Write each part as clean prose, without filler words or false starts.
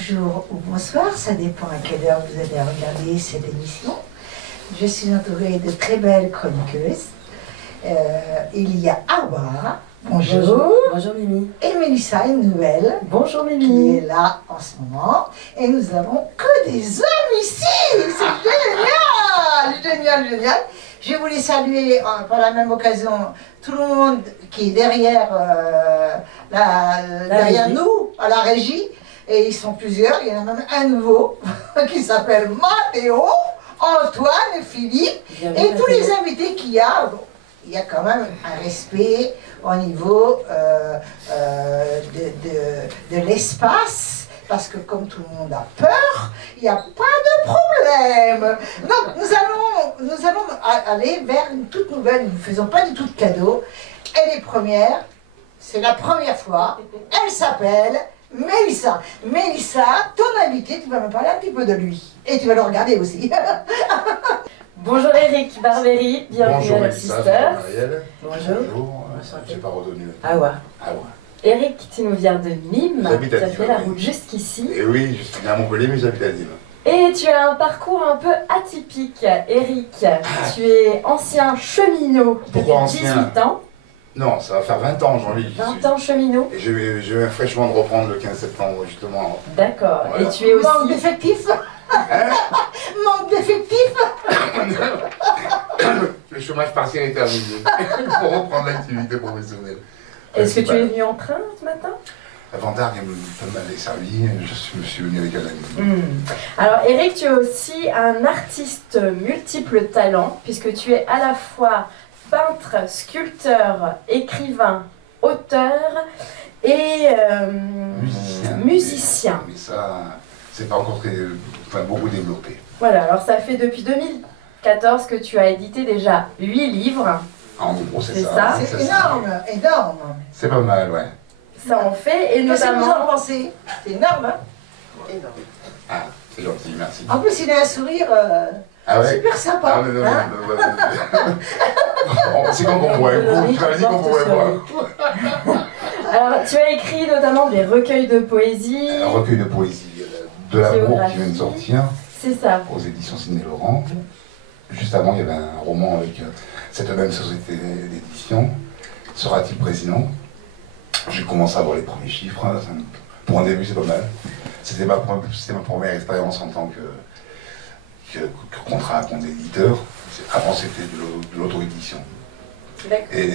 bonjour ou bonsoir, ça dépend à quelle heure vous allez regarder cette émission. Je suis entourée de très belles chroniqueuses. Il y a Awa, bonjour. Bonjour Mimi. Et Mélissa, une nouvelle. Bonjour Qui Mimi. est là en ce moment. Et nous avons que des hommes ici. C'est génial, génial, génial. Je voulais saluer par la même occasion tout le monde qui est derrière, derrière nous, à la régie. Et ils sont plusieurs, il y en a même un nouveau qui s'appelle Mathéo, Antoine, Philippe, et tous les invités qu'il y a. Bon, il y a quand même un respect au niveau de l'espace. Parce que comme tout le monde a peur, il n'y a pas de problème. Donc nous allons aller vers une toute nouvelle, nous ne faisons pas du tout de cadeau. Elle est première, c'est la première fois, elle s'appelle Mélissa. Mélissa, ton invité, tu vas me parler un petit peu de lui. Et tu vas le regarder aussi. Bonjour Eric Barberi, bienvenue Bonjour à la Mélissa, Sister. Marielle. Bonjour. J'ai pas retenu. Awa. Awa. Eric, tu nous viens de Nîmes, J'habite tu à as Nîmes, fait la oui. route jusqu'ici. Et oui, je suis né à Montpellier, mais j'habite à Nîmes. Et tu as un parcours un peu atypique, Eric. Tu es ancien cheminot depuis Pourquoi ancien 18 ans. Non, ça va faire 20 ans, Jean-Louis. 20 ans cheminot. Et je viens fraîchement de reprendre le 15 septembre, justement. D'accord. Voilà. Et tu es aussi... Manque d'effectifs. Manque d'effectifs. Le chômage partiel est terminé. Pour reprendre l'activité professionnelle. Est-ce que tu es venu en train ce matin? Vandard m'a desservi, je suis venu avec un ami. Alors Eric, tu es aussi un artiste multiple talent, puisque tu es à la fois peintre, sculpteur, écrivain, auteur et musicien. Mais ça, c'est pas encore beaucoup développé. Voilà, alors ça fait depuis 2014 que tu as édité déjà 8 livres. En gros, c'est C'est ça. ça. C'est énorme, énorme. C'est pas mal, ouais. Ça en fait, et Qu'est-ce que vous en notamment... pensez? C'est énorme, hein? Énorme. Ah, c'est gentil, merci. En plus, il a un sourire Ah ouais? super sympa. Ah, non, hein? c'est quand on voit un coup, tu as dit qu'on pourrait voir. Alors, tu as écrit notamment des recueils de poésie. Un recueil de poésie de l'amour qui vient de sortir C'est ça. aux éditions Sidney Laurent. Juste avant, il y avait un roman avec cette même société d'édition. Sera-t-il président? J'ai commencé à voir les premiers chiffres. Pour un début, c'est pas mal. C'était ma première expérience en tant que contrat à compte éditeur. Avant, c'était de l'auto-édition. Et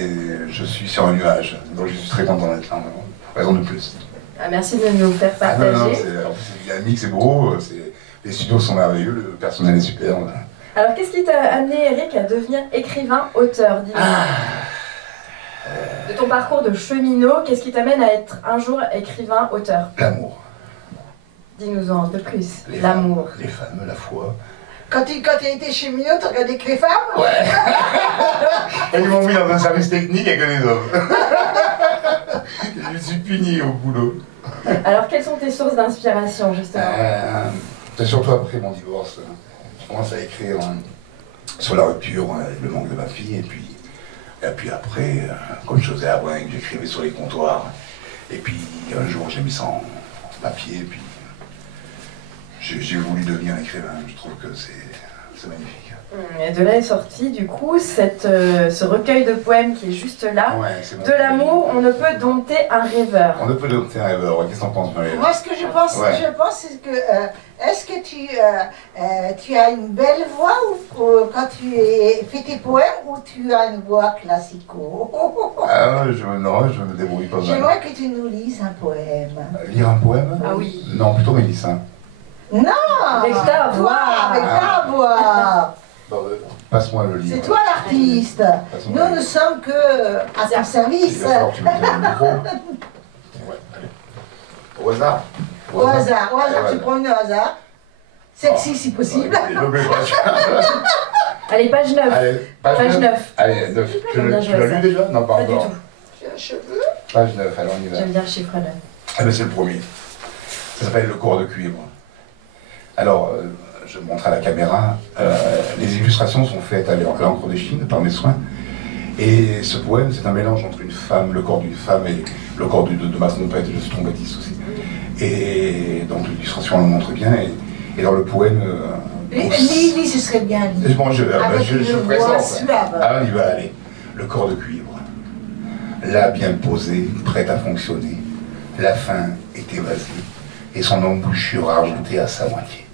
je suis sur un nuage. Donc, je suis très content d'être là. Raison de plus. Ah, merci de nous faire Ah partager. non, c'est dynamique, c'est beau. Les studios sont merveilleux, le personnel est super. Alors, qu'est-ce qui t'a amené, Eric, à devenir écrivain, auteur? Dis-nous. De ton parcours de cheminot, qu'est-ce qui t'amène à être un jour écrivain, auteur? L'amour. Dis-nous-en un peu plus. L'amour. Les femmes, la foi. Quand tu étais cheminot, tu regardais que les femmes? Ouais. Et ils m'ont mis dans un service technique avec des hommes. Je suis puni au boulot. Alors, quelles sont tes sources d'inspiration, justement? C'est surtout après mon divorce. Je commence à écrire sur la rupture, le manque de ma fille, et puis après, comme je faisais à Bringue, j'écrivais sur les comptoirs. Et puis un jour, j'ai mis ça en papier, et puis j'ai voulu devenir écrivain. Je trouve que c'est magnifique. Et de là est sorti, du coup, ce recueil de poèmes qui est juste là. Ouais, c'est bon. De l'amour, on ne peut dompter un rêveur. On ne peut dompter un rêveur. Qu'est-ce que t'en penses, Marie? Moi, ce que je pense, Ouais. c'est que est-ce que tu as une belle voix ou quand tu fais tes poèmes ou tu as une voix classico? Ah non, je me débrouille pas mal. J'aimerais que tu nous lises un poème. Lire un poème? Ah oui. Non, plutôt Mélissa. Non! Avec ta voix. Avec ta voix! Passe-moi le livre. C'est toi l'artiste. Passe-moi Nous ne sommes que à ton Il service. va falloir que tu me tiennes le micro. Ouais, allez. Au hasard. Au hasard, Voilà. tu prends une au hasard. Sexy si possible. Ouais, l'objet pas. Allez, page 9. Allez, Page 9. Allez, 9. J'aime bien Tu jouer l'as ça. lu déjà? Non, pas Pas du encore. tout. J'ai un cheveu. Page 9, alors on y va. J'aime bien le chiffre 9. Ah ben c'est le premier. Ça s'appelle Le corps de cuivre. Alors, je montre à la caméra, les illustrations sont faites à l'encre de Chine par mes soins. Et ce poème, c'est un mélange entre une femme, le corps d'une femme et le corps de ma trompette, je suis trompettiste aussi. Et donc l'illustration le montre bien. Et dans le poème... Lis, ce serait bien. Bon, je voix présente. suave. Ah, on y va aller. Le corps de cuivre. Là, bien posé, prêt à fonctionner. La fin est évasée et son embouchure argentée à sa moitié.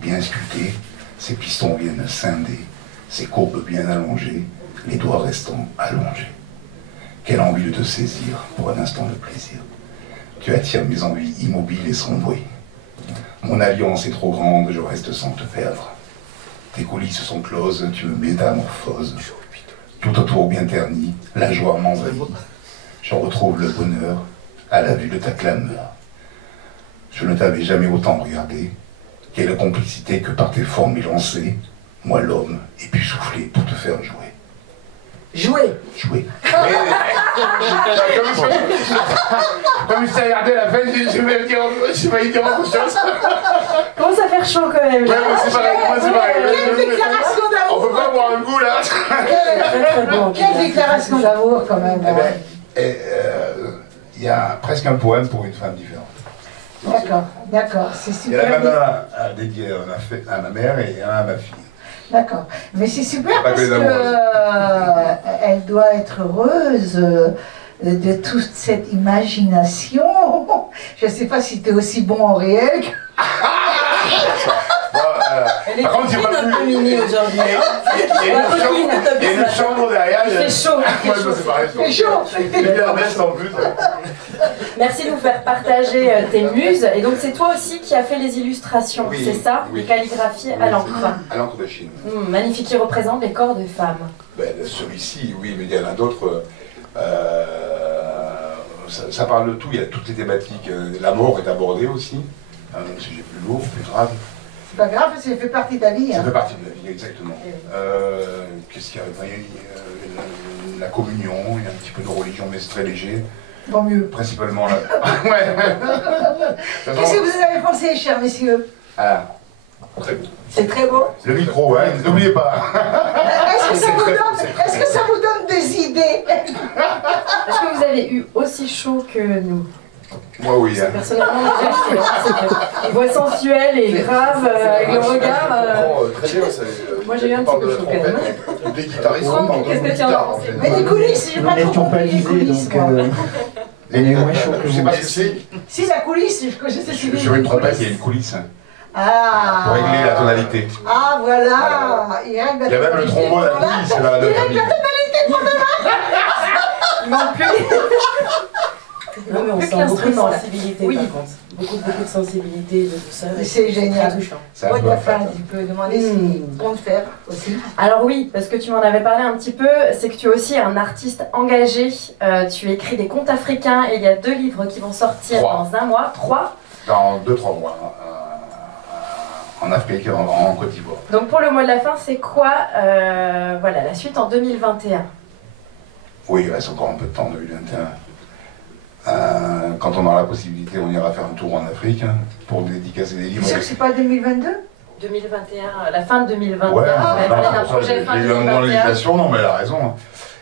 Bien sculpté, ses pistons viennent scinder, ses courbes bien allongées, les doigts restant allongés. Quelle envie de te saisir pour un instant de plaisir. Tu attires mes envies immobiles et sans bruit. Mon alliance est trop grande, je reste sans te perdre. Tes coulisses sont closes, tu me métamorphoses. Tout autour bien terni, la joie m'envahit. Je retrouve le bonheur à la vue de ta clameur. Je ne t'avais jamais autant regardé. Quelle complicité que par tes formes élancées, moi l'homme ai pu souffler pour te faire jouer. Jouer. Jouer. Comme je t'ai regardé la fin, je vais dire autre chose. Commence à faire chaud quand même. Ouais, moi c'est pareil, moi c'est pareil. Quelle déclaration On d'amour. peut pas boire un coup là. Quelle déclaration d'amour quand même. Il y a presque un poème pour une femme différente. D'accord, d'accord, c'est Il y en a super. même un dédié à ma mère et un à ma fille. D'accord, mais c'est super Pas parce que les que elle doit être heureuse de toute cette imagination. Je ne sais pas si tu es aussi bon en réel. Elle est Par contre, j'ai pas un peu pu. mini aujourd'hui. Il y a une chambre derrière. Il fait chaud. Moi, c'est pareil. C'est chaud. J'ai mis un veste en plus. Merci de nous faire partager tes muses. Et donc c'est toi aussi qui as fait les illustrations, Oui, c'est ça? oui. Les calligraphies à l'encre. À l'encre de Chine. Magnifique, qui représente les corps de femmes. Ben, celui-ci, oui, mais il y en a d'autres. Ça parle de tout, il y a toutes les thématiques. La mort est abordée aussi, un sujet plus lourd, plus grave. C'est pas grave, ça fait partie de ta vie. Ça Hein. fait partie de la vie, exactement. Qu'est-ce qu'il y a? Il y a la communion, il y a un petit peu de religion, mais c'est très léger. Tant mieux. Principalement là. Ouais. Qu'est-ce que vous avez pensé, chers messieurs? Ah, très beau. C'est très beau. Le micro, hein, n'oubliez pas. Est-ce que ça vous donne des idées? Est-ce que vous avez eu aussi chaud que nous? Moi, oui. Hein. Personnellement, déjà, une voix sensuelle et grave, avec le regard. Très bien, Moi, j'ai eu un petit peu chaud quand même. Les guitaristes, Franck, on parle de qu'est-ce que tu en as guitare, pensé? Mais les coulisses, j'ai Nous pas trop n'étions pas compris les visés, coulisses. donc moi. on est moins chaud que Je sais vous. pas ce que c'est. Si, la coulisse, je sais si Sur une trompette, il y a une coulisse Ah. pour régler la tonalité. Ah, voilà. Il règle la Il y a même le tonalité trombone à pour la- coulisses, c'est la Il règle la tonalité pour demain. Il manque plus. Non, mais on Plus sent que beaucoup de l'instrument, là. sensibilité Oui. par contre. Beaucoup de sensibilité de tout ça. C'est génial. Très touchant. C'est un Moi, peu il a un fait fait. un petit peu demander s'ils comptent faire aussi. Alors oui, parce que tu m'en avais parlé un petit peu, c'est que tu es aussi un artiste engagé. Tu écris des contes africains et il y a 2 livres qui vont sortir 3. dans un mois. 3. Dans 2-3 mois, en Afrique, en Côte d'Ivoire. Donc pour le mot de la fin, c'est quoi voilà, la suite en 2021? Oui, il reste encore un peu de temps, 2021. Quand on aura la possibilité, on ira faire un tour en Afrique hein, pour dédicacer des Tu livres. sais que c'est pas 2022? 2021, la fin de 2021. Ouais, on va non, parler d'un pour ça, projet j'ai fin eu un moment 2021. d'hésitation, non mais elle a raison. hein.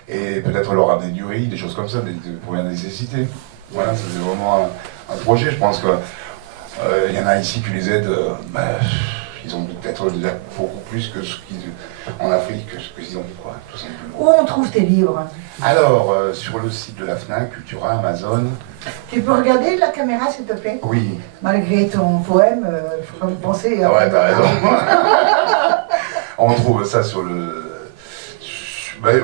Et peut-être leur ramener du riz, des choses comme ça, pour la nécessité. Voilà, ça, c'est vraiment un projet. Je pense qu'il y en a ici qui les aident. Ils ont peut-être déjà beaucoup plus que ce qu'ils en Afrique que ce qu'ils ont, quoi, tout simplement. Où on trouve tes livres? Alors, sur le site de la FNAC, Cultura, Amazon, Tu peux regarder la caméra, s'il te plaît? oui. Malgré ton poème, il faut quand même penser à... Ah ouais, t'as raison. On trouve ça sur le...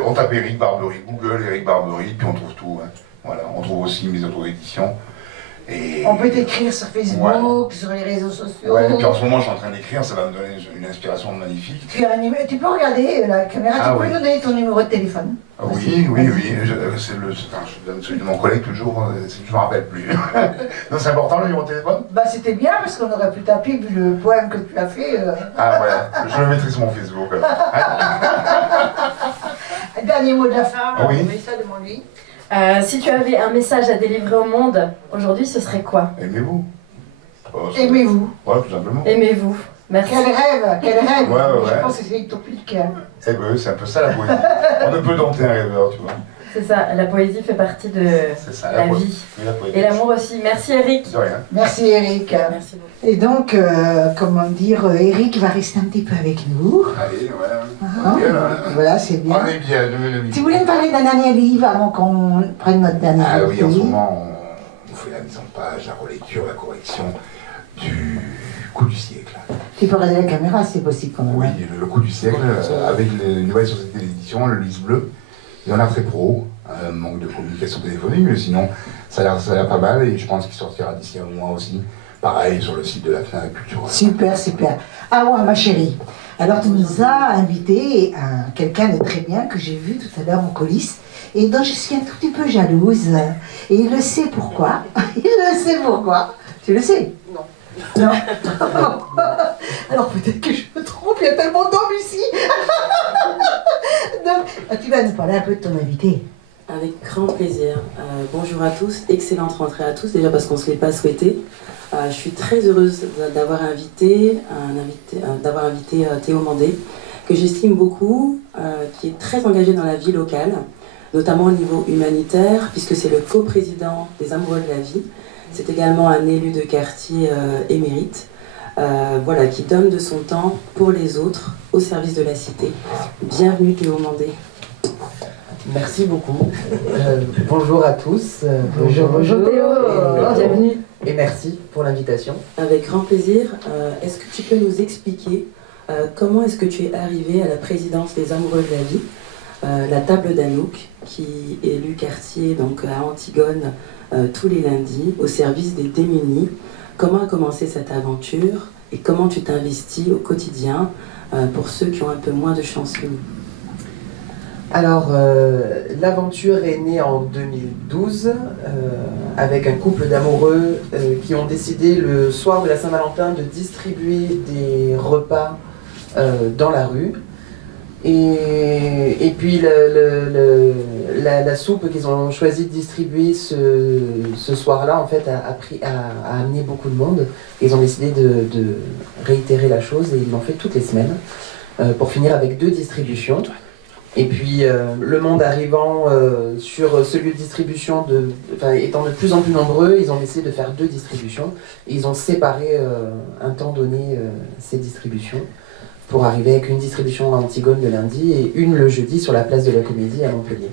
On tape Eric Barbery, Google Eric Barbery, puis on trouve tout. hein. Voilà, on trouve aussi mes auto-éditions. Et... On peut t'écrire sur Facebook, sur les réseaux sociaux. Ouais, et puis en ce moment, je suis en train d'écrire, ça va me donner une inspiration magnifique. Tu peux regarder la caméra, Ah tu peux oui. nous donner ton numéro de téléphone. Ah oui, oui, oui, je donne celui de mon collègue toujours, je ne me rappelle plus. Non, c'est important le numéro de téléphone? Bah c'était bien parce qu'on aurait pu taper vu le poème que tu as fait. Ah ouais, je le mettrai sur mon Facebook. Dernier mot de la fin, Oui. on met ça devant lui. Si tu avais un message à délivrer au monde aujourd'hui, ce serait quoi? Aimez-vous. Oh, c'est- Aimez-vous. Ouais, tout simplement. Aimez-vous. Merci. Quel rêve, quel rêve. Ouais. Je pense que c'est utopique. Eh ben, c'est un peu ça la poésie. On ne peut dompter un rêveur, tu vois. C'est ça, la poésie fait partie de C'est ça, la poésie. vie. Oui, la poésie. Et l'amour aussi. Merci Eric. De rien. Merci Eric. Merci beaucoup. Et donc, comment dire, Eric va rester un petit peu avec nous. Allez, voilà. Ah, On est bien, là. voilà, c'est bien. On est bien, le Tu voulais me parler d'un dernier livre avant qu'on prenne notre dernier Ah livre? oui, en ce moment, on fait la mise en page, la relecture, la correction du coup du siècle. Tu peux regarder la caméra, c'est possible quand même. Oui, hein. le coup du siècle, avec les nouvelles sociétés d'édition, le livre bleu. Il y en a très pro, manque de communication téléphonique, mais sinon, ça a l'air pas mal et je pense qu'il sortira d'ici un mois aussi. Pareil, sur le site de la FNAC Culture. Super, super. Ah ouais, ma chérie. Alors, tu nous as invité à quelqu'un de très bien que j'ai vu tout à l'heure en coulisses et dont je suis un tout petit peu jalouse. Et il le sait pourquoi. Il le sait pourquoi. Tu le sais? Non. Non. Alors, peut-être que je me trompe, il y a tellement d'hommes ici. Donc, tu vas nous parler un peu de ton invité. Avec grand plaisir. Bonjour à tous, excellente rentrée à tous, déjà parce qu'on ne se l'est pas souhaité. Je suis très heureuse d'avoir invité Théo Mandé, que j'estime beaucoup, qui est très engagé dans la vie locale, notamment au niveau humanitaire, puisque c'est le coprésident des Amoureux de la Vie. C'est également un élu de quartier émérite, voilà, qui donne de son temps pour les autres, au service de la cité. Bienvenue Théo Mandé. Merci beaucoup. Bonjour à tous. Bonjour Théo. Bienvenue. Et merci pour l'invitation. Avec grand plaisir. Est-ce que tu peux nous expliquer comment est-ce que tu es arrivé à la présidence des Amoureux de la Vie, la table d'Anouk, qui est élu quartier donc, à Antigone tous les lundis, au service des démunis. Comment a commencé cette aventure et comment tu t'investis au quotidien pour ceux qui ont un peu moins de chance que nous? Alors, l'aventure est née en 2012 avec un couple d'amoureux qui ont décidé le soir de la Saint-Valentin de distribuer des repas dans la rue. Et puis la soupe qu'ils ont choisi de distribuer ce soir-là, en fait, a amené beaucoup de monde. Ils ont décidé de réitérer la chose et ils l'ont fait toutes les semaines pour finir avec 2 distributions. Et puis le monde arrivant sur ce lieu de distribution, étant de plus en plus nombreux, ils ont décidé de faire 2 distributions. Et ils ont séparé un temps donné ces distributions pour arriver avec une distribution à Antigone le lundi et une le jeudi sur la place de la Comédie à Montpellier.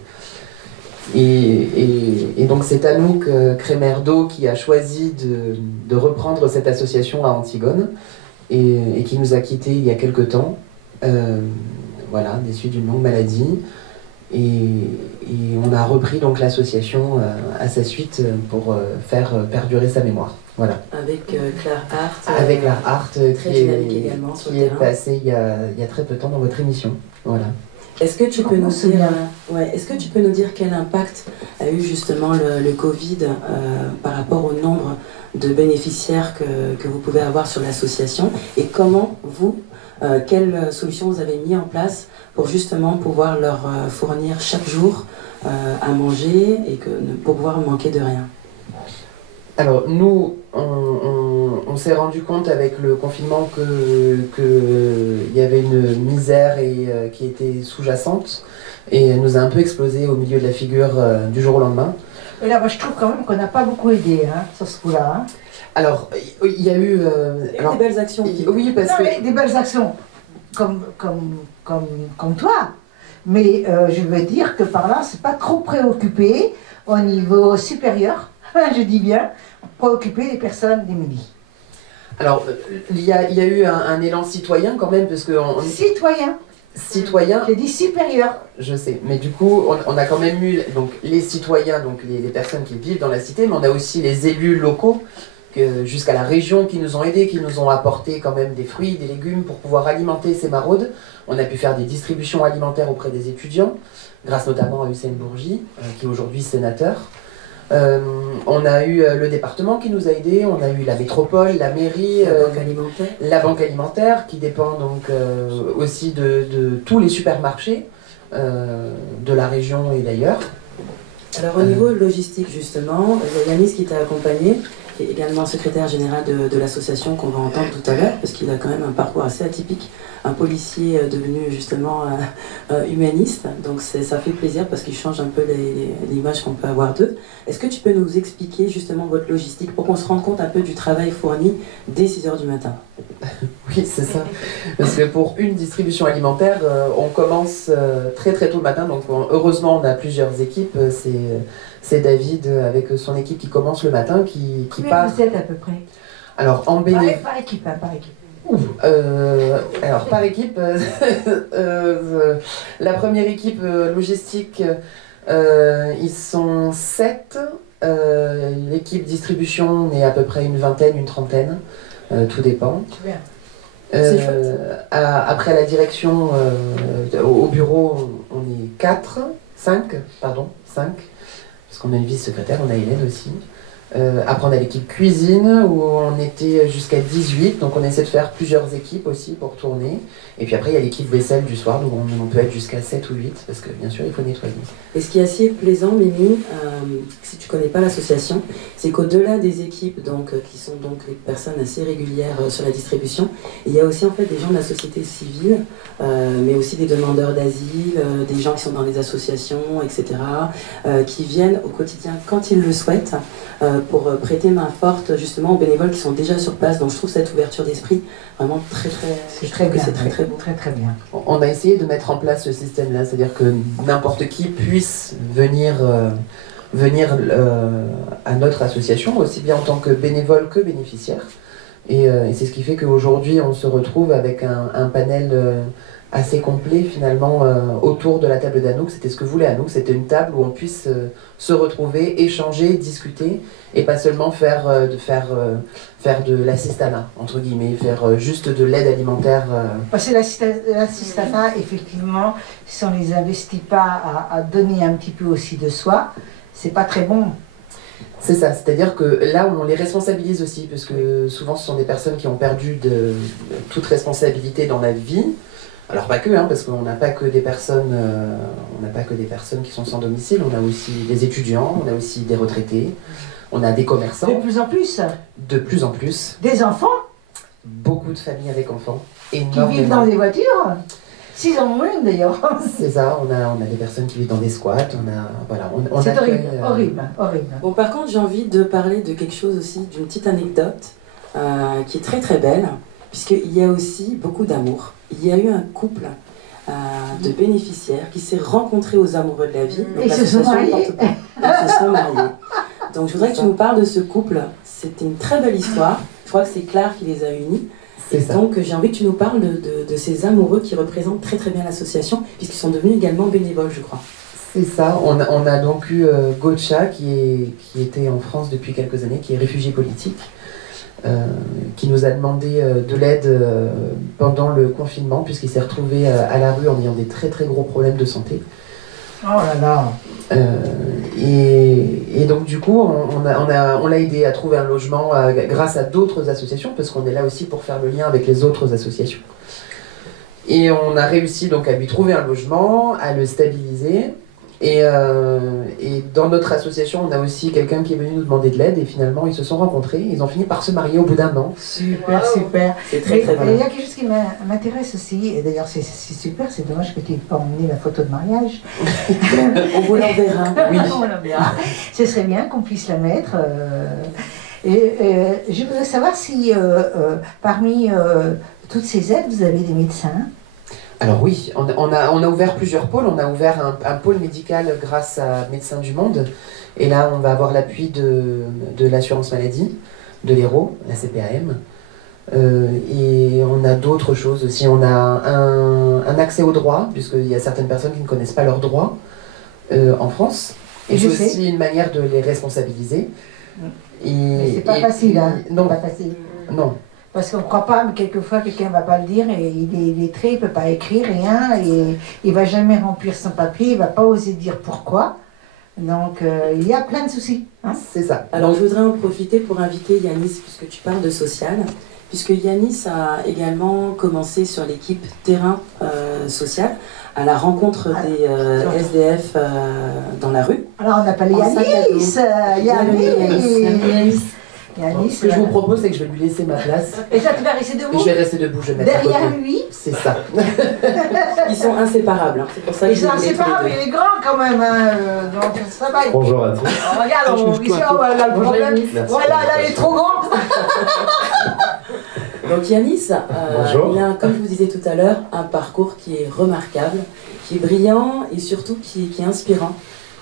Et donc c'est Anouk Crémerdo qui a choisi de reprendre cette association à Antigone et qui nous a quittés il y a quelque temps. Voilà, des suites d'une longue maladie. Et on a repris donc l'association à sa suite pour faire perdurer sa mémoire. Voilà. Avec Claire Hart. Avec Claire Hart très dynamique également sur le qui est terrain. passée il y a très peu de temps dans votre émission. Voilà. Est-ce que tu peux Comment nous c'est dire, bien. est-ce que tu peux nous dire quel impact a eu justement le Covid par rapport au nombre de bénéficiaires que vous pouvez avoir sur l'association et comment vous, quelles solutions vous avez mis en place pour justement pouvoir leur fournir chaque jour à manger et pour pouvoir manquer de rien? Alors nous, on s'est rendu compte avec le confinement qu'il y avait une misère qui était sous-jacente et elle nous a un peu explosé au milieu de la figure du jour au lendemain. Et là, moi, je trouve quand même qu'on n'a pas beaucoup aidé hein, sur ce coup-là. Hein. Alors, il y a eu... des belles actions. Oui, parce Non, que... mais des belles actions, comme toi. Mais je veux dire que par là, c'est pas trop préoccupé au niveau supérieur, je dis bien, préoccuper les personnes démunies. Alors, il y a eu un élan citoyen quand même, parce que... Citoyen, j'ai dit supérieur. Je sais, mais du coup, on a quand même eu donc, les citoyens, donc les personnes qui vivent dans la cité, mais on a aussi les élus locaux, jusqu'à la région, qui nous ont aidés, qui nous ont apporté quand même des fruits, des légumes pour pouvoir alimenter ces maraudes. On a pu faire des distributions alimentaires auprès des étudiants, grâce notamment à Hussein Bourgi, qui est aujourd'hui sénateur. On a eu le département qui nous a aidés, on a eu la métropole, la mairie, la banque alimentaire qui dépend donc aussi de tous les supermarchés de la région et d'ailleurs. Alors au niveau logistique justement, il y a Yanis qui t'a accompagné. qui est également secrétaire général de l'association qu'on va entendre tout à l'heure, parce qu'il a quand même un parcours assez atypique, un policier devenu justement humaniste. Donc ça fait plaisir parce qu'il change un peu l'image qu'on peut avoir d'eux. Est-ce que tu peux nous expliquer justement votre logistique pour qu'on se rende compte un peu du travail fourni dès 6 h du matin? Oui, c'est ça. Parce que pour une distribution alimentaire, on commence très très tôt le matin. Donc heureusement, on a plusieurs équipes. C'est David avec son équipe qui commence le matin, qui part. Vous êtes à peu près? Alors en bénéfice. Par équipe, hein, par équipe. Alors par équipe, la première équipe logistique, ils sont 7. L'équipe distribution, on est à peu près une vingtaine, une trentaine. Tout dépend. C'est chouette. Après la direction, au bureau, on est 5, parce qu'on a une vice-secrétaire, on a Hélène aussi. Après on a l'équipe cuisine où on était jusqu'à 18, donc on essaie de faire plusieurs équipes aussi pour tourner. Et puis après il y a l'équipe vaisselle du soir, donc on peut être jusqu'à 7 ou 8, parce que bien sûr il faut nettoyer. Et ce qui est assez plaisant, Mimi, si tu ne connais pas l'association, c'est qu'au-delà des équipes qui sont donc les personnes assez régulières sur la distribution, il y a aussi en fait des gens de la société civile, mais aussi des demandeurs d'asile, des gens qui sont dans les associations, etc., qui viennent au quotidien quand ils le souhaitent pour prêter main forte justement aux bénévoles qui sont déjà sur place. Donc je trouve cette ouverture d'esprit vraiment très beau. Très bien. On a essayé de mettre en place ce système-là, c'est-à-dire que n'importe qui puisse venir à notre association, aussi bien en tant que bénévole que bénéficiaire. Et c'est ce qui fait qu'aujourd'hui, on se retrouve avec un panel assez complet finalement autour de la table d'Anouk. C'était ce que voulait Anouk, c'était une table où on puisse se retrouver, échanger, discuter, et pas seulement faire de l'assistanat, entre guillemets, faire juste de l'aide alimentaire. Parce que l'assistanat, effectivement, si on ne les investit pas à donner un petit peu aussi de soi, c'est pas très bon. C'est ça, c'est-à-dire que là on les responsabilise aussi, parce que souvent ce sont des personnes qui ont perdu toute responsabilité dans la vie. Alors pas que, parce qu'on n'a pas que des personnes, qui sont sans domicile, on a aussi des étudiants, on a aussi des retraités, on a des commerçants. De plus en plus. De plus en plus. Des enfants. Beaucoup de familles avec enfants. Qui vivent dans des voitures. S'ils en ont une d'ailleurs. C'est ça, on a des personnes qui vivent dans des squats, c'est horrible. Bon, par contre, j'ai envie de parler de quelque chose aussi, d'une petite anecdote qui est très très belle, puisqu'il y a aussi beaucoup d'amour. Il y a eu un couple de bénéficiaires qui s'est rencontré aux amoureux de la vie. Et se sont mariés. Ils se sont mariés. Donc je voudrais que tu nous parles de ce couple. C'était une très belle histoire. Je crois que c'est Claire qui les a unis. Et donc j'ai envie que tu nous parles de ces amoureux qui représentent très très bien l'association, puisqu'ils sont devenus également bénévoles, je crois. C'est ça, on a donc eu Gocha qui était en France depuis quelques années, qui est réfugié politique, qui nous a demandé de l'aide pendant le confinement, puisqu'il s'est retrouvé à la rue en ayant des très très gros problèmes de santé. Oh là là. Et donc du coup, on l'a aidé à trouver un logement grâce à d'autres associations, parce qu'on est là aussi pour faire le lien avec les autres associations. Et on a réussi donc à lui trouver un logement, à le stabiliser. Et dans notre association, on a aussi quelqu'un qui est venu nous demander de l'aide, et finalement ils se sont rencontrés, ils ont fini par se marier au bout d'1 an. Super, super. C'est très très bien. Il y a quelque chose qui m'intéresse aussi, et d'ailleurs c'est super, c'est dommage que tu n'aies pas emmené la photo de mariage. On vous l'enverra. Oui. On l'enverra. Ce serait bien qu'on puisse la mettre. Je voudrais savoir si parmi toutes ces aides, vous avez des médecins. Alors oui, on a ouvert plusieurs pôles. On a ouvert un pôle médical grâce à Médecins du Monde. Et là, on va avoir l'appui de l'assurance maladie, de l'Hérault, la CPAM. Et on a d'autres choses aussi. On a un accès aux droits, puisqu'il y a certaines personnes qui ne connaissent pas leurs droits en France. Et c'est aussi une manière de les responsabiliser. Mais c'est pas facile, hein. Non. Pas facile. Non. Parce qu'on ne croit pas, mais quelquefois quelqu'un ne va pas le dire, et il est illettré, il ne peut pas écrire, rien, et il ne va jamais remplir son papier, il ne va pas oser dire pourquoi. Donc il y a plein de soucis. Hein. C'est ça. Alors je voudrais en profiter pour inviter Yanis, puisque tu parles de social, puisque Yanis a également commencé sur l'équipe terrain social, à la rencontre des SDF dans la rue. Alors on appelle Yanis. Yanis. Yanis, Ce que je vous propose, c'est que je vais lui laisser ma place. Et ça, tu vas rester Et debout je vais rester debout, je vais mettre à derrière côté. lui. C'est ça. Ils sont inséparables, hein. C'est pour ça que Ils je sont les mets tous les inséparables, deux. il est grand quand même. Hein, donc ça va. Bonjour à tous. Oh, regarde, ici, on va là le Bonjour, problème. Yanis. Merci. Voilà, là, il est trop grand. Donc Yanis, Bonjour. il a, comme je vous disais tout à l'heure, un parcours qui est remarquable, qui est brillant et surtout qui est inspirant.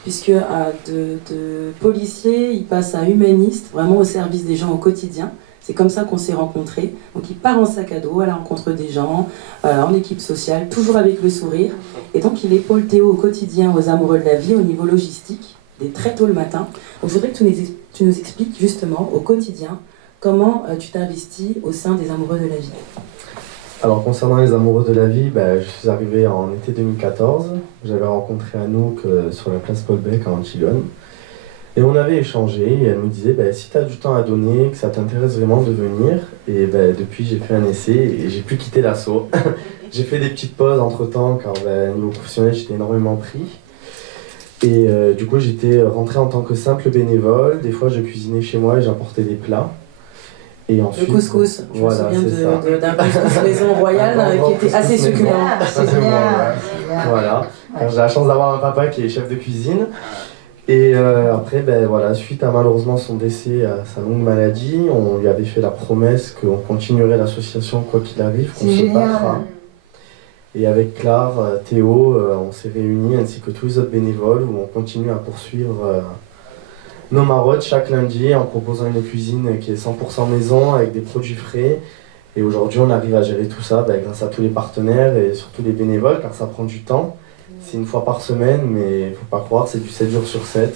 Puisque de policier, il passe à humaniste, vraiment au service des gens au quotidien. C'est comme ça qu'on s'est rencontrés. Donc il part en sac à dos à la rencontre des gens, en équipe sociale, toujours avec le sourire. Et donc il épaule Théo au quotidien, aux amoureux de la vie, au niveau logistique, dès très tôt le matin. Donc je voudrais que tu nous expliques justement au quotidien comment tu t'investis au sein des amoureux de la vie. Alors concernant les amoureux de la vie, je suis arrivé en été 2014. J'avais rencontré Anouk sur la place Paul Bech à Antigone. Et on avait échangé et elle me disait si tu as du temps à donner, que ça t'intéresse vraiment de venir. Et depuis j'ai fait un essai et j'ai pu quitter l'assaut. J'ai fait des petites pauses entre temps car niveau professionnel j'étais énormément pris. Et du coup j'étais rentré en tant que simple bénévole. Des fois je cuisinais chez moi et j'apportais des plats. Et ensuite, Le couscous, je voilà, me c'est ça. souviens d'un couscous maison royale Un grand qui était assez couscous maison. succulent. Ah, Ça, c'est c'est bien. bon, ouais. C'est bien. Voilà, car j'ai la chance d'avoir un papa qui est chef de cuisine. Et après, suite à malheureusement son décès, à sa longue maladie, on lui avait fait la promesse qu'on continuerait l'association quoi qu'il arrive, qu'on C'est se génial. battra. Et avec Claire, Théo, on s'est réunis ainsi que tous les autres bénévoles où on continue à poursuivre nos maraudes chaque lundi en proposant une cuisine qui est 100% maison avec des produits frais. Et aujourd'hui, on arrive à gérer tout ça grâce à tous les partenaires et surtout les bénévoles, car ça prend du temps. C'est une fois par semaine, mais il ne faut pas croire, c'est du 7 jours sur 7.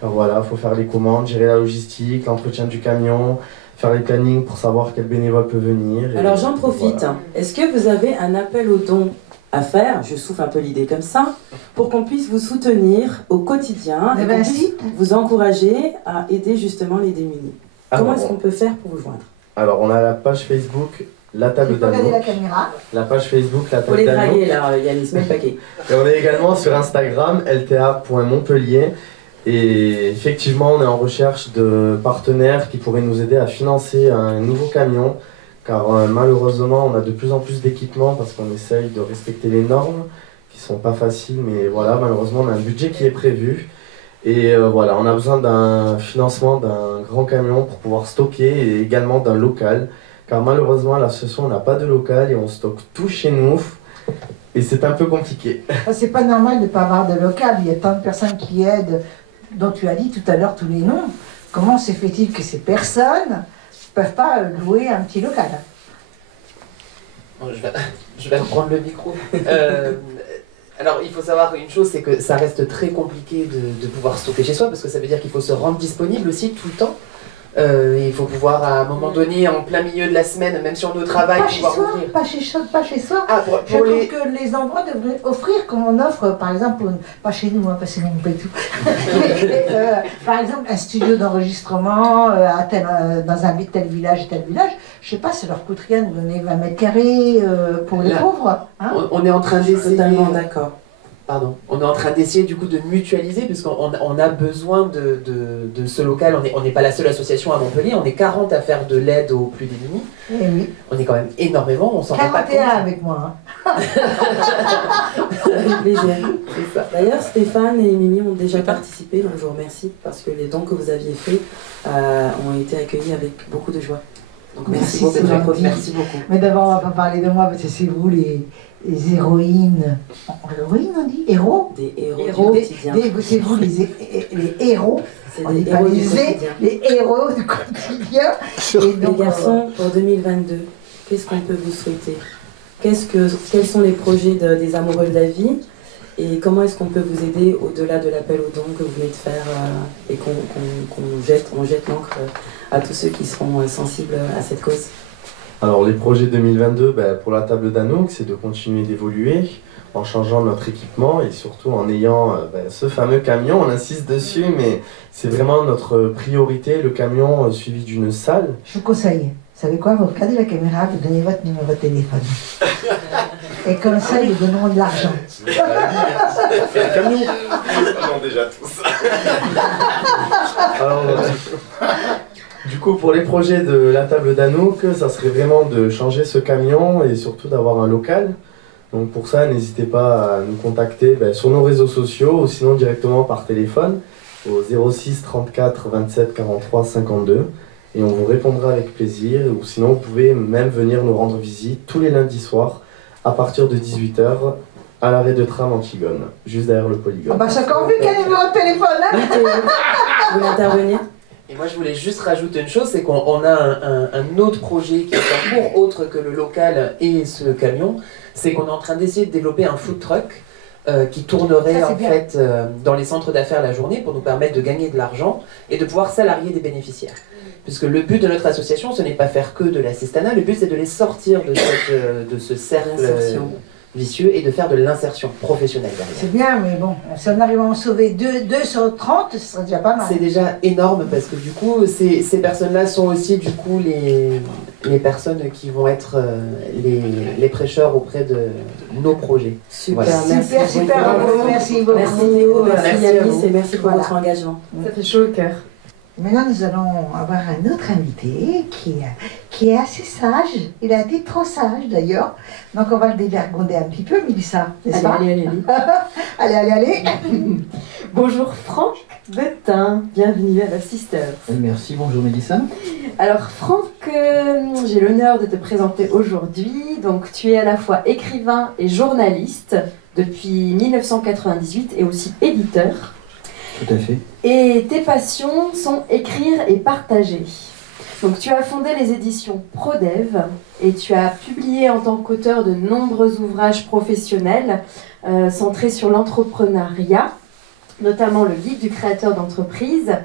Car voilà, il faut faire les commandes, gérer la logistique, l'entretien du camion, faire les plannings pour savoir quel bénévole peut venir. Alors j'en profite. Voilà. Est-ce que vous avez un appel aux dons à faire, je souffle un peu l'idée comme ça, pour qu'on puisse vous soutenir au quotidien et qu'on puisse vous encourager à aider justement les démunis? Comment est-ce qu'on peut faire pour vous joindre? Alors, on a la page Facebook La Tu Table peux regarder la d'Anouk. caméra. La page Facebook La Faut Table les d'Anouk. draguer là, Yanis, mets le paquet. Et on est également sur Instagram, lta.montpellier. Et effectivement, on est en recherche de partenaires qui pourraient nous aider à financer un nouveau camion. Car malheureusement, on a de plus en plus d'équipements parce qu'on essaye de respecter les normes qui sont pas faciles. Mais voilà, malheureusement, on a un budget qui est prévu. Et voilà, on a besoin d'un financement d'un grand camion pour pouvoir stocker et également d'un local. Car malheureusement, à l'association, on n'a pas de local et on stocke tout chez nous. Et c'est un peu compliqué. C'est pas normal de ne pas avoir de local. Il y a tant de personnes qui aident, dont tu as dit tout à l'heure tous les noms. Comment se fait-il que ces personnes ne peuvent pas louer un petit local? Bon, je vais reprendre le micro. Alors, il faut savoir une chose, c'est que ça reste très compliqué de pouvoir stocker chez soi, parce que ça veut dire qu'il faut se rendre disponible aussi tout le temps. Il faut pouvoir, à un moment donné, en plein milieu de la semaine, même si on est au travail, Pas chez pouvoir soi, ouvrir. pas chez soi. Ah, Je pour trouve les... que les endroits devraient offrir, comme on offre, par exemple, pas chez nous, hein, parce que nous on paye tout, mais, par exemple, un studio d'enregistrement dans un tel village, je sais pas, ça leur coûte rien de donner 20 mètres carrés pour les Là, pauvres. Hein. On est en train Je suis d'essayer... totalement d'accord. Pardon. On est en train d'essayer du coup de mutualiser, parce qu'on a besoin de ce local. On n'est pas la seule association à Montpellier, on est 40 à faire de l'aide aux plus démunis. Eh oui. On est quand même énormément, on s'en rend pas 41 compte. avec moi. Hein. Avec plaisir. C'est ça. D'ailleurs, Stéphane et Mimi ont déjà participé, donc je vous remercie parce que les dons que vous aviez faits ont été accueillis avec beaucoup de joie. Donc Merci, merci beaucoup, c'est j'en gentil. profite. Merci beaucoup. Mais d'abord, on va pas parler de moi, parce que c'est vous les héroïnes. Héroïnes, on dit? Héros? Des héros, Héros, du quotidien. c'est vous les héros. C'est On des n'est pas héros du les quotidien. les héros du quotidien. Et Les donc, garçons, pour 2022, qu'est-ce qu'on peut vous souhaiter? Quels sont les projets des amoureux de la vie? Et comment est-ce qu'on peut vous aider au-delà de l'appel aux dons que vous venez de faire et qu'on jette l'encre à tous ceux qui seront sensibles à cette cause? Alors les projets 2022 pour la table d'Anouk, c'est de continuer d'évoluer en changeant notre équipement et surtout en ayant ce fameux camion, on insiste dessus, mais c'est vraiment notre priorité, le camion suivi d'une salle. je vous conseille, vous savez quoi, vous regardez la caméra, vous donnez votre numéro de téléphone. Et comme ça, ils vous donneront de l'argent. Le camion. Non, déjà tous. Alors, Du coup, pour les projets de la table d'Anouk, ça serait vraiment de changer ce camion et surtout d'avoir un local. Donc pour ça, n'hésitez pas à nous contacter sur nos réseaux sociaux ou sinon directement par téléphone au 06 34 27 43 52 et on vous répondra avec plaisir. Ou sinon, vous pouvez même venir nous rendre visite tous les lundis soirs à partir de 18 h à l'arrêt de tram Antigone, juste derrière le polygone. Ah bah, j'ai encore vu quel numéro de téléphone, hein. Vous voulez intervenir? Et moi, je voulais juste rajouter une chose, c'est qu'on a un autre projet qui est en cours, autre que le local et ce camion, c'est qu'on est en train d'essayer de développer un food truck qui tournerait Ça, c'est en bien. fait dans les centres d'affaires la journée pour nous permettre de gagner de l'argent et de pouvoir salarier des bénéficiaires. Puisque le but de notre association, ce n'est pas faire que de l'assistanat, le but c'est de les sortir de ce cercle L'insertion. vicieux et de faire de l'insertion professionnelle derrière. C'est bien, mais bon, si on arrive à en sauver 2 sur 30, ce serait déjà pas mal. C'est déjà énorme parce que du coup, ces personnes-là sont aussi du coup les personnes qui vont être les prêcheurs auprès de nos projets. Super, Voilà. merci. Super, bravo, merci beaucoup. Merci Théo, merci Merci à Yanis vous. et merci pour Voilà. votre engagement. Ça fait chaud au cœur. Maintenant, nous allons avoir un autre invité qui est assez sage. Il a été trop sage d'ailleurs. Donc on va le dévergonder un petit peu, Mélissa, n'est-ce pas? Allez. Allez. Bonjour Franck Bettin, bienvenue à Love Sisters. Merci, bonjour Mélissa. Alors Franck, j'ai l'honneur de te présenter aujourd'hui. Donc tu es à la fois écrivain et journaliste depuis 1998 et aussi éditeur. Tout à fait. Et tes passions sont écrire et partager. Donc tu as fondé les éditions ProDev et tu as publié en tant qu'auteur de nombreux ouvrages professionnels centrés sur l'entrepreneuriat, notamment le guide du créateur d'entreprise.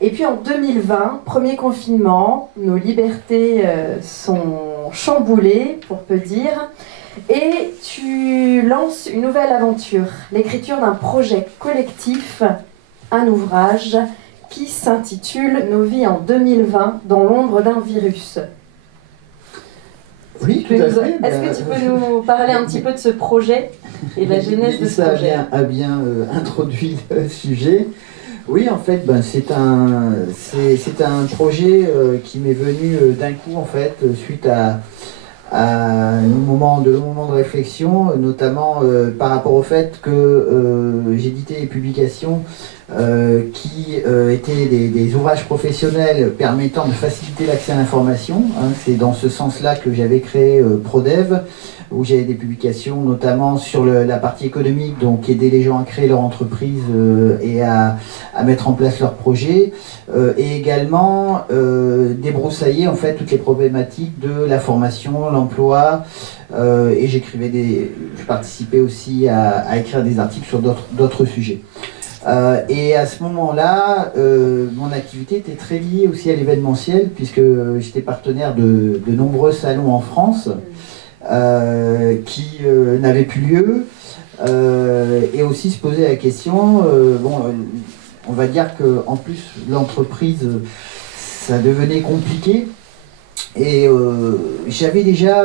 Et puis en 2020, premier confinement, nos libertés sont chamboulées, pour peu dire, et tu lances une nouvelle aventure, l'écriture d'un projet collectif, un ouvrage qui s'intitule « Nos vies en 2020 dans l'ombre d'un virus ». Oui, tout à fait. Est-ce que tu peux nous parler un petit peu de ce projet et de la genèse de ce Mélissa projet? a bien introduit le sujet. Oui, en fait, c'est un projet qui m'est venu d'un coup, en fait, suite à un moment de réflexion, notamment par rapport au fait que j'éditais des publications qui étaient des ouvrages professionnels permettant de faciliter l'accès à l'information. C'est dans ce sens-là que j'avais créé ProDev, où j'avais des publications notamment sur la partie économique, donc aider les gens à créer leur entreprise et à mettre en place leurs projets, et également débroussailler en fait toutes les problématiques de la formation, l'emploi, et je participais aussi à écrire des articles sur d'autres sujets. Et à ce moment-là, mon activité était très liée aussi à l'événementiel, puisque j'étais partenaire de nombreux salons en France qui n'avaient plus lieu, et aussi se poser la question, on va dire qu'en plus l'entreprise, ça devenait compliqué, et j'avais déjà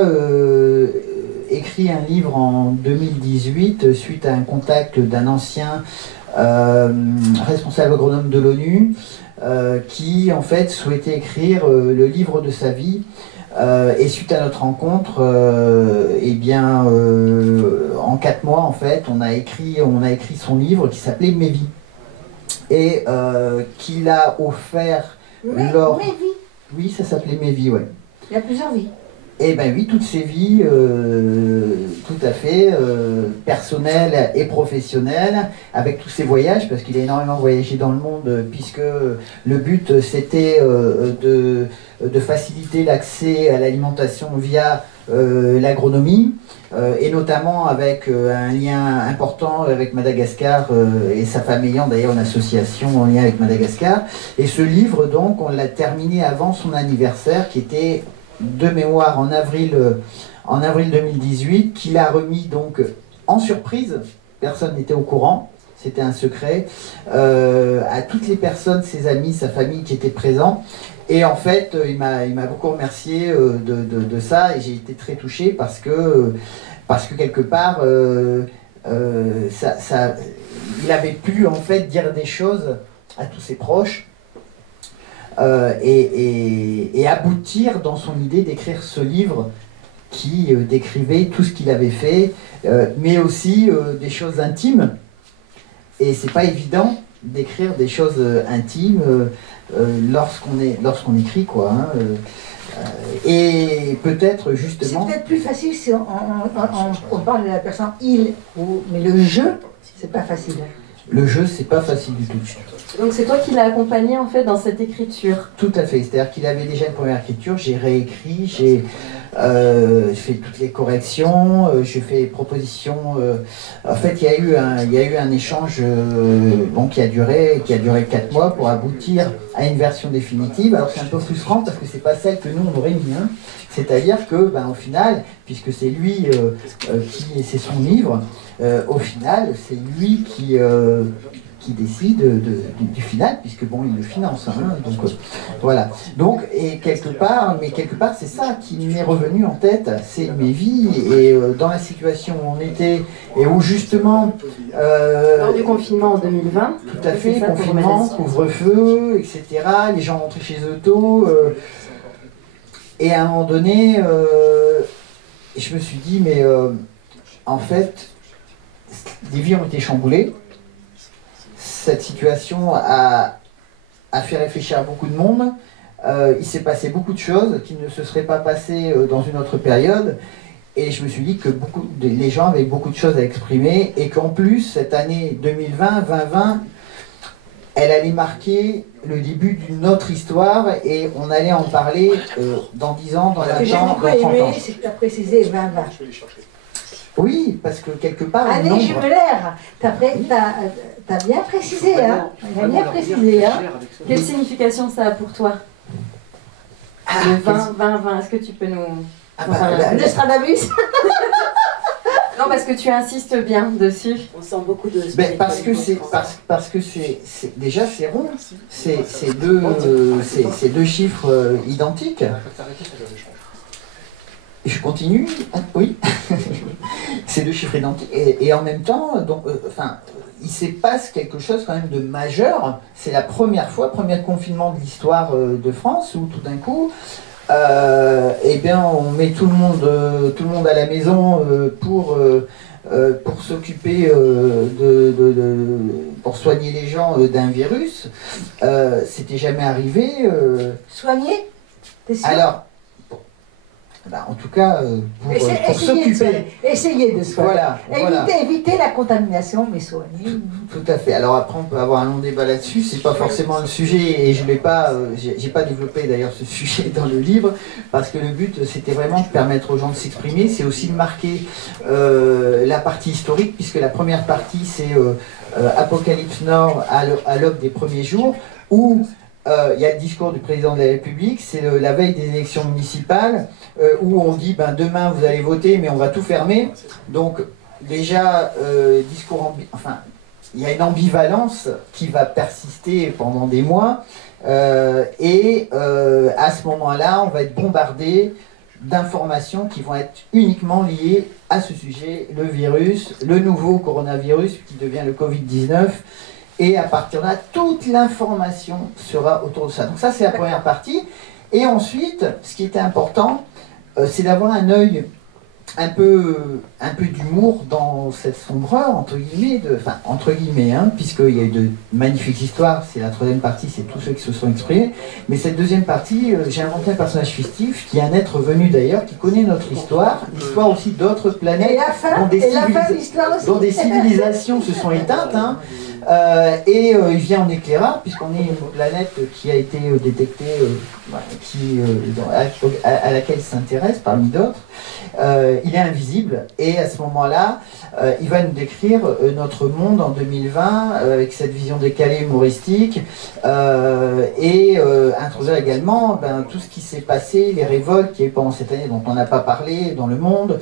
écrit un livre en 2018 suite à un contact d'un ancien responsable agronome de l'ONU qui en fait souhaitait écrire le livre de sa vie, et suite à notre rencontre, en 4 mois en fait on a écrit son livre qui s'appelait Mes vies, et qu'il a offert lors... Mes vies. Oui, ça s'appelait Mes vies, ouais. Il y a plusieurs vies. Eh bien oui, toutes ces vies, tout à fait, personnelles et professionnelles, avec tous ces voyages, parce qu'il a énormément voyagé dans le monde, puisque le but c'était de faciliter l'accès à l'alimentation via l'agronomie, et notamment avec un lien important avec Madagascar, et sa femme ayant d'ailleurs une association en lien avec Madagascar. Et ce livre, donc, on l'a terminé avant son anniversaire, qui était de mémoire en avril 2018, qu'il a remis donc en surprise, personne n'était au courant, c'était un secret, à toutes les personnes, ses amis, sa famille qui étaient présents. Et en fait, il m'a beaucoup remercié de ça, et j'ai été très touché parce que quelque part, il avait pu en fait dire des choses à tous ses proches, et aboutir dans son idée d'écrire ce livre qui décrivait tout ce qu'il avait fait, mais aussi des choses intimes. Et c'est pas évident d'écrire des choses intimes lorsqu'on écrit, quoi. Hein, et peut-être justement... C'est peut-être plus facile si on parle de la personne il, ou, mais le jeu, c'est pas facile. Le jeu, c'est pas facile du tout. Donc c'est toi qui l'as accompagné en fait dans cette écriture. Tout à fait, c'est-à-dire qu'il avait déjà une première écriture, j'ai réécrit, j'ai fait toutes les corrections, j'ai fait des propositions. En fait, il y a eu un échange bon, qui a duré 4 mois pour aboutir à une version définitive. Alors c'est un peu frustrant parce que c'est pas celle que nous on aurait mis. Hein. C'est-à-dire que, au final, puisque c'est lui c'est son livre, au final, c'est lui qui décide du final, puisque bon, il le finance. Hein, donc voilà. Donc, et quelque part, c'est ça qui m'est revenu en tête, c'est mes vies, et dans la situation où on était, et où justement... lors du confinement en 2020. Tout à fait, confinement, couvre-feu, etc. Les gens rentraient chez eux tôt. Et à un moment donné, je me suis dit, mais en fait, des vies ont été chamboulées. Cette situation a fait réfléchir à beaucoup de monde. Il s'est passé beaucoup de choses qui ne se seraient pas passées dans une autre période. Et je me suis dit que les gens avaient beaucoup de choses à exprimer et qu'en plus, cette année 2020, elle allait marquer le début d'une autre histoire et on allait en parler dans 10 ans, dans 20 ans, dans 30 ans. Ce que j'ai beaucoup aimé, c'est que tu as précisé 2020. Oui, parce que quelque part... Année jubilaire, t'as bien précisé, hein. T'as bien précisé, hein. Quelle signification ça a pour toi? Le 20, est-ce que tu peux nous... Le Stradamus. Non, parce que tu insistes bien dessus. On sent beaucoup de... parce que c'est déjà c'est rond. C'est deux chiffres identiques. Je continue. Oui. C'est deux chiffres identiques. Et en même temps, donc, il se passe quelque chose quand même de majeur. C'est la première fois, premier confinement de l'histoire de France, où tout d'un coup, eh bien, on met tout le monde à la maison pour s'occuper pour soigner les gens d'un virus. C'était jamais arrivé. Soigner? T'es sûr? Alors, en tout cas, pour s'occuper. Essayez de soigner. Voilà. Éviter la contamination, mais soigner. Tout à fait. Alors après, on peut avoir un long débat là-dessus. C'est pas forcément le sujet, et je l'ai pas, j'ai pas développé d'ailleurs ce sujet dans le livre, parce que le but, c'était vraiment de permettre aux gens de s'exprimer. C'est aussi de marquer la partie historique, puisque la première partie, c'est Apocalypse Nord à l'aube des premiers jours, où il y a le discours du président de la République, c'est la veille des élections municipales, où on dit demain vous allez voter, mais on va tout fermer. Donc déjà, il y a une ambivalence qui va persister pendant des mois, et à ce moment-là, on va être bombardé d'informations qui vont être uniquement liées à ce sujet, le virus, le nouveau coronavirus qui devient le Covid-19. Et à partir de là, toute l'information sera autour de ça. Donc ça, c'est la première partie. Et ensuite, ce qui était important, c'est d'avoir un œil un peu d'humour dans cette sombreur, entre guillemets, hein, puisqu'il y a eu de magnifiques histoires. C'est la troisième partie, c'est tous ceux qui se sont exprimés. Mais cette deuxième partie, j'ai inventé un personnage fictif, qui est un être venu d'ailleurs, qui connaît notre histoire, l'histoire aussi d'autres planètes, dont des civilisations se sont éteintes, hein. Il vient en éclairage, puisqu'on est une planète qui a été détectée, à laquelle il s'intéresse parmi d'autres. Il est invisible, et à ce moment-là, il va nous décrire notre monde en 2020 avec cette vision décalée humoristique, et introduire également tout ce qui s'est passé, les révoltes qu'il y a eu pendant cette année dont on n'a pas parlé dans le monde,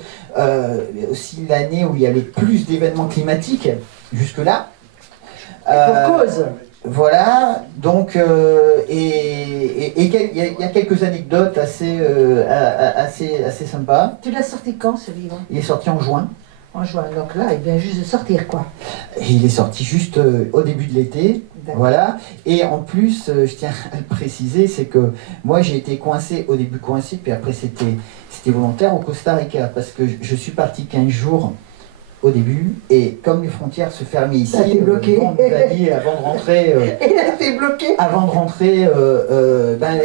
aussi l'année où il y a le plus d'événements climatiques jusque-là. Pour cause. Voilà, donc, il y a quelques anecdotes assez sympas. Tu l'as sorti quand, ce livre? Il est sorti en juin. En juin, donc là, il vient juste de sortir, quoi. Et il est sorti juste au début de l'été. Voilà. Et en plus, je tiens à le préciser, c'est que moi j'ai été coincé, au début coincé, puis après c'était volontaire au Costa Rica, parce que je suis parti 15 jours au début, et comme les frontières se fermaient ici, ça a été bloqué. On nous a dit avant de rentrer, il a été bloqué. Avant de rentrer,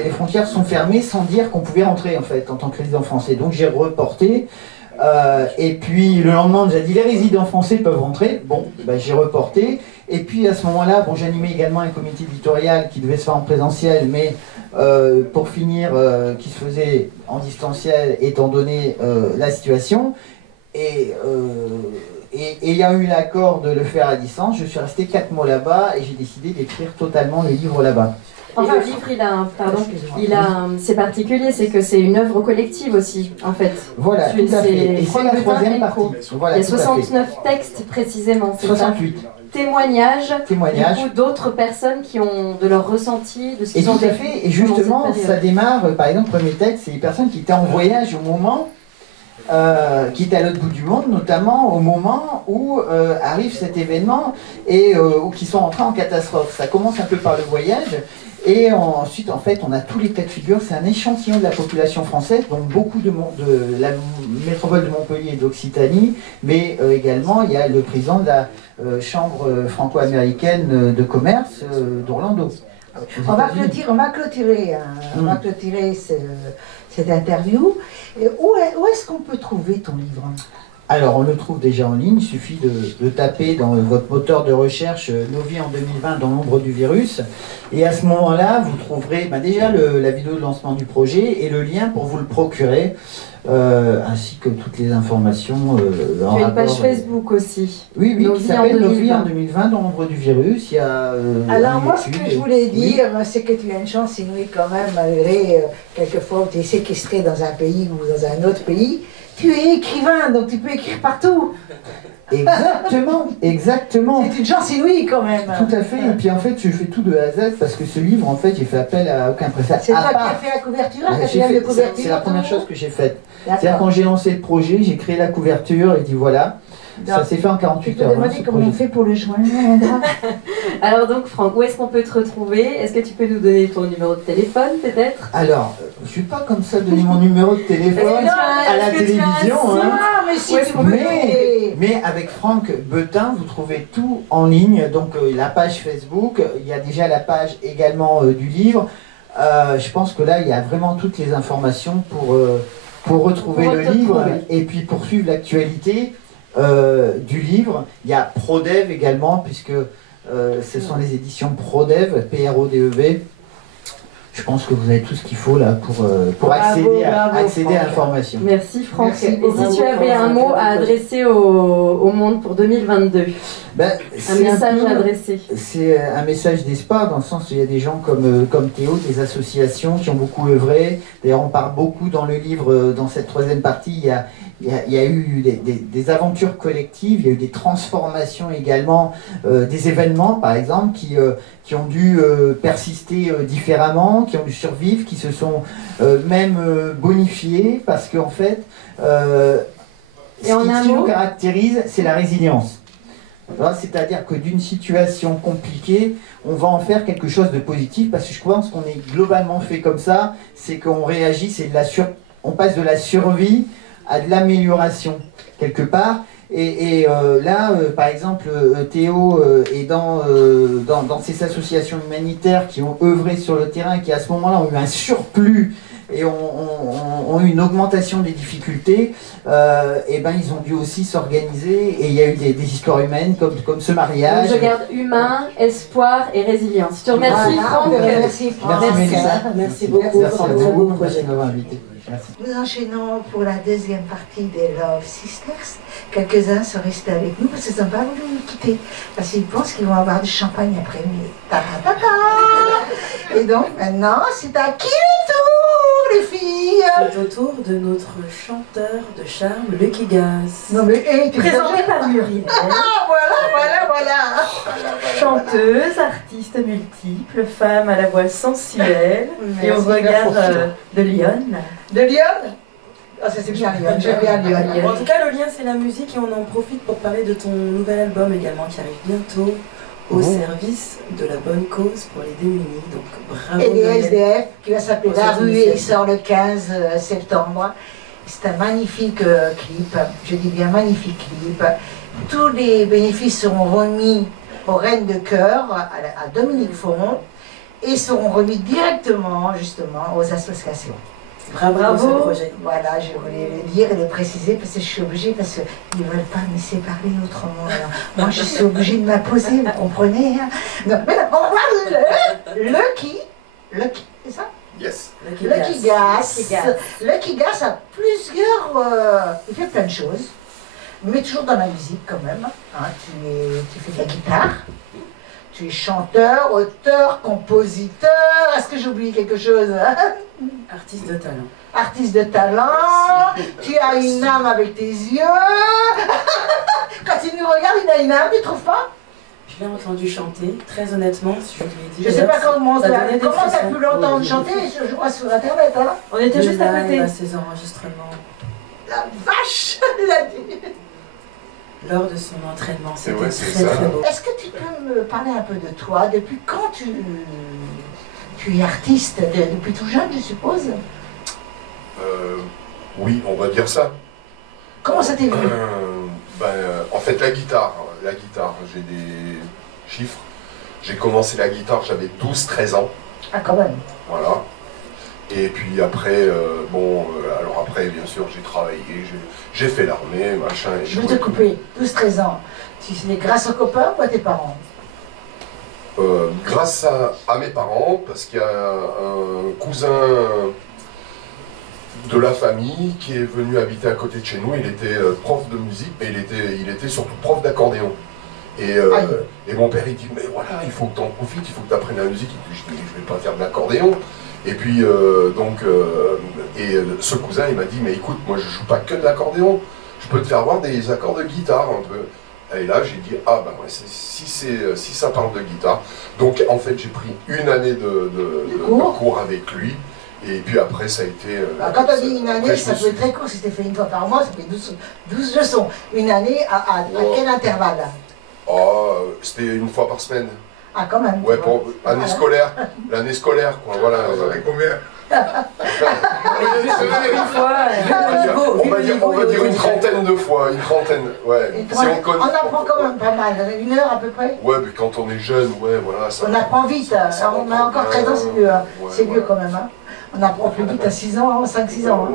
les frontières sont fermées sans dire qu'on pouvait rentrer en fait en tant que résident français. Donc j'ai reporté. Et puis le lendemain, on nous a dit les résidents français peuvent rentrer. Bon, j'ai reporté. Et puis à ce moment-là, bon, j'animais également un comité éditorial qui devait se faire en présentiel, mais pour finir, qui se faisait en distanciel étant donné la situation. Et il y a eu l'accord de le faire à distance. Je suis resté 4 mois là-bas et j'ai décidé d'écrire totalement le livre là-bas. Enfin, le livre, c'est particulier, c'est que c'est une œuvre collective aussi, en fait. Voilà, tout à fait. Et c'est la troisième partie. Voilà, il y a 69 textes précisément, c'est 68. Ça témoignages. Du coup, d'autres personnes qui ont de leur ressenti, de ce qu'ils ont vécu. Tout à fait. Et justement, ça démarre, par exemple, le premier texte, c'est les personnes qui étaient en voyage au moment, qui étaient à l'autre bout du monde, notamment au moment où arrive cet événement et ou qui sont entrés en catastrophe. Ça commence un peu par le voyage. Et ensuite, en fait, on a tous les cas de figure. C'est un échantillon de la population française, donc beaucoup de la métropole de Montpellier et d'Occitanie, mais également, il y a le président de la Chambre franco-américaine de commerce d'Orlando. On va clôturer cette interview. Et où est-ce qu'on peut trouver ton livre ? Alors, on le trouve déjà en ligne, il suffit de taper dans votre moteur de recherche Nos vies en 2020 dans l'ombre du virus. Et à ce moment-là, vous trouverez déjà la vidéo de lancement du projet et le lien pour vous le procurer, ainsi que toutes les informations. Tu as une page Facebook aussi. Oui, qui s'appelle Nos vies en 2020 dans l'ombre du virus. Il y a, alors, moi, ce que je voulais dire, c'est que tu as une chance inouïe quand même, malgré quelquefois où tu es séquestré dans un pays ou dans un autre pays. Tu es écrivain, donc tu peux écrire partout. Exactement, exactement. C'est une chance inouïe quand même. Tout à fait. Et puis en fait, je fais tout de A à Z parce que ce livre, en fait, j'ai fait appel à aucun prestataire. C'est toi qui as fait la couverture, c'est la première chose que j'ai faite. C'est-à-dire quand j'ai lancé le projet, j'ai créé la couverture et dit voilà. Ça s'est fait en 48 heures. Je te demandais comment on fait pour le joindre. Alors donc Franck, où est-ce qu'on peut te retrouver? Est-ce que tu peux nous donner ton numéro de téléphone peut-être? Alors, je suis pas comme ça donner mon numéro de téléphone à la télévision. Mais avec Franck Betain, vous trouvez tout en ligne. Donc la page Facebook, il y a déjà la page également du livre. Je pense que là, il y a vraiment toutes les informations pour retrouver le livre et puis poursuivre l'actualité. Du livre. Il y a Prodev également, puisque ce sont les éditions Prodev, P-R-O-D-E-V. Je pense que vous avez tout ce qu'il faut là pour accéder à l'information. Merci Franck. Merci, et si tu avais un mot à adresser au monde pour 2022, un message à adresser. C'est un message d'espoir dans le sens où il y a des gens comme Théo, des associations qui ont beaucoup œuvré. D'ailleurs, on parle beaucoup dans le livre, dans cette troisième partie, il y a eu des aventures collectives, il y a eu des transformations également, des événements par exemple qui ont dû persister différemment, qui ont dû survivre, qui se sont même bonifiés parce qu'en fait, ce qui nous caractérise, c'est la résilience. C'est-à-dire que d'une situation compliquée, on va en faire quelque chose de positif parce que je pense qu'on est globalement fait comme ça, c'est qu'on réagit, on passe de la survie à de l'amélioration quelque part. Et là, par exemple, Théo est dans ces associations humanitaires qui ont œuvré sur le terrain et qui à ce moment-là ont eu un surplus et ont eu une augmentation des difficultés, et ils ont dû aussi s'organiser et il y a eu des histoires humaines comme ce mariage. Donc je garde humain, espoir et résilience. Je te remercie Franck. Merci beaucoup. Merci à vous de m'avoir invité. Merci. Nous enchaînons pour la deuxième partie des Love Sisters. Quelques-uns sont restés avec nous parce qu'ils n'ont pas voulu nous quitter. Parce qu'ils pensent qu'ils vont avoir du champagne après. Et donc maintenant, c'est à qui le tour, les filles? C'est au tour de notre chanteur de charme, Lucky Gaz. Non mais, présenté par Muriel. Voilà. Chanteuse, artiste multiple, femme à la voix sensuelle et au regard de Lyon. De Lyon? Ah, ça c'est bien Lyon, j'aime bien Lyon. En tout cas, le lien c'est la musique et on en profite pour parler de ton nouvel album également qui arrive bientôt. au service de la bonne cause pour les démunis. Donc bravo. Et les Gaëlle. SDF, qui va s'appeler Pour La cette Rue et il initiative. sort le 15 septembre. C'est un magnifique clip, je dis bien magnifique clip. Tous les bénéfices seront remis aux Reines de Cœur, à Dominique Font, et seront remis directement justement aux associations. Bravo, pour ce projet. Voilà, je voulais le dire et le préciser parce que je suis obligée, parce qu'ils ne veulent pas me laisser parler autrement. Alors, moi, je suis obligée de m'imposer, vous comprenez hein. Non, mais on va voir Lucky, c'est ça? Yes. Lucky Gas a plusieurs... il fait plein de choses, mais toujours dans la musique quand même. Hein. Tu fais de la guitare, tu es chanteur, auteur, compositeur. Est-ce que j'ai oublié quelque chose hein? Artiste de talent. Artiste de talent, tu as une âme avec tes yeux. Quand il nous regarde, il a une âme, tu trouves pas? Je l'ai entendu chanter, très honnêtement, je lui ai dit. Je sais pas comment ça donnait des tu as frissons. pu l'entendre chanter, je crois sur internet. Hein. On était juste à côté. À ses enregistrements, La vache, il a dit. lors de son entraînement, c'était ouais, très c'est ça. très beau. Est-ce que tu peux me parler un peu de toi? Depuis quand tu es artiste? Depuis tout jeune, je suppose? Oui, on va dire ça. Comment ça t'est venu? En fait, la guitare, j'ai des chiffres. J'ai commencé la guitare, j'avais 12-13 ans, Ah, quand même. voilà. Et puis après, alors après, bien sûr, j'ai travaillé, j'ai fait l'armée, machin. Et Je vais te couper. 12-13 ans. C'est grâce aux copains ou à tes parents? Grâce à mes parents, parce qu'il y a un cousin de la famille qui est venu habiter à côté de chez nous. Il était prof de musique, mais il était surtout prof d'accordéon. Et mon père il dit mais voilà, il faut que tu en profites, il faut que tu apprennes la musique. Et puis je dis je vais pas faire de l'accordéon. Et puis ce cousin il m'a dit mais écoute, moi je joue pas que de l'accordéon, je peux te faire voir des accords de guitare un peu. Et là j'ai dit ah ben ouais, si ça parle de guitare. Donc en fait j'ai pris une année de cours avec lui. Et puis après, ça a été... Quand on dit une année, ça peut être très court. Si c'était fait une fois par mois, ça fait 12 leçons. Une année, à quel intervalle? C'était une fois par semaine. Ah, quand même. Ouais, pour l'année scolaire. L'année scolaire, quoi, voilà. Vous avez combien? On va dire une trentaine de fois, une trentaine, ouais. Si on apprend quand même pas mal, une heure à peu près. Ouais, mais quand on est jeune, ouais, voilà. Ça, on apprend vite, on a encore 13 ans, c'est mieux, hein. Ouais, c'est mieux quand même. Hein. On apprend plus vite à 6 ans, 5-6 ans. Hein.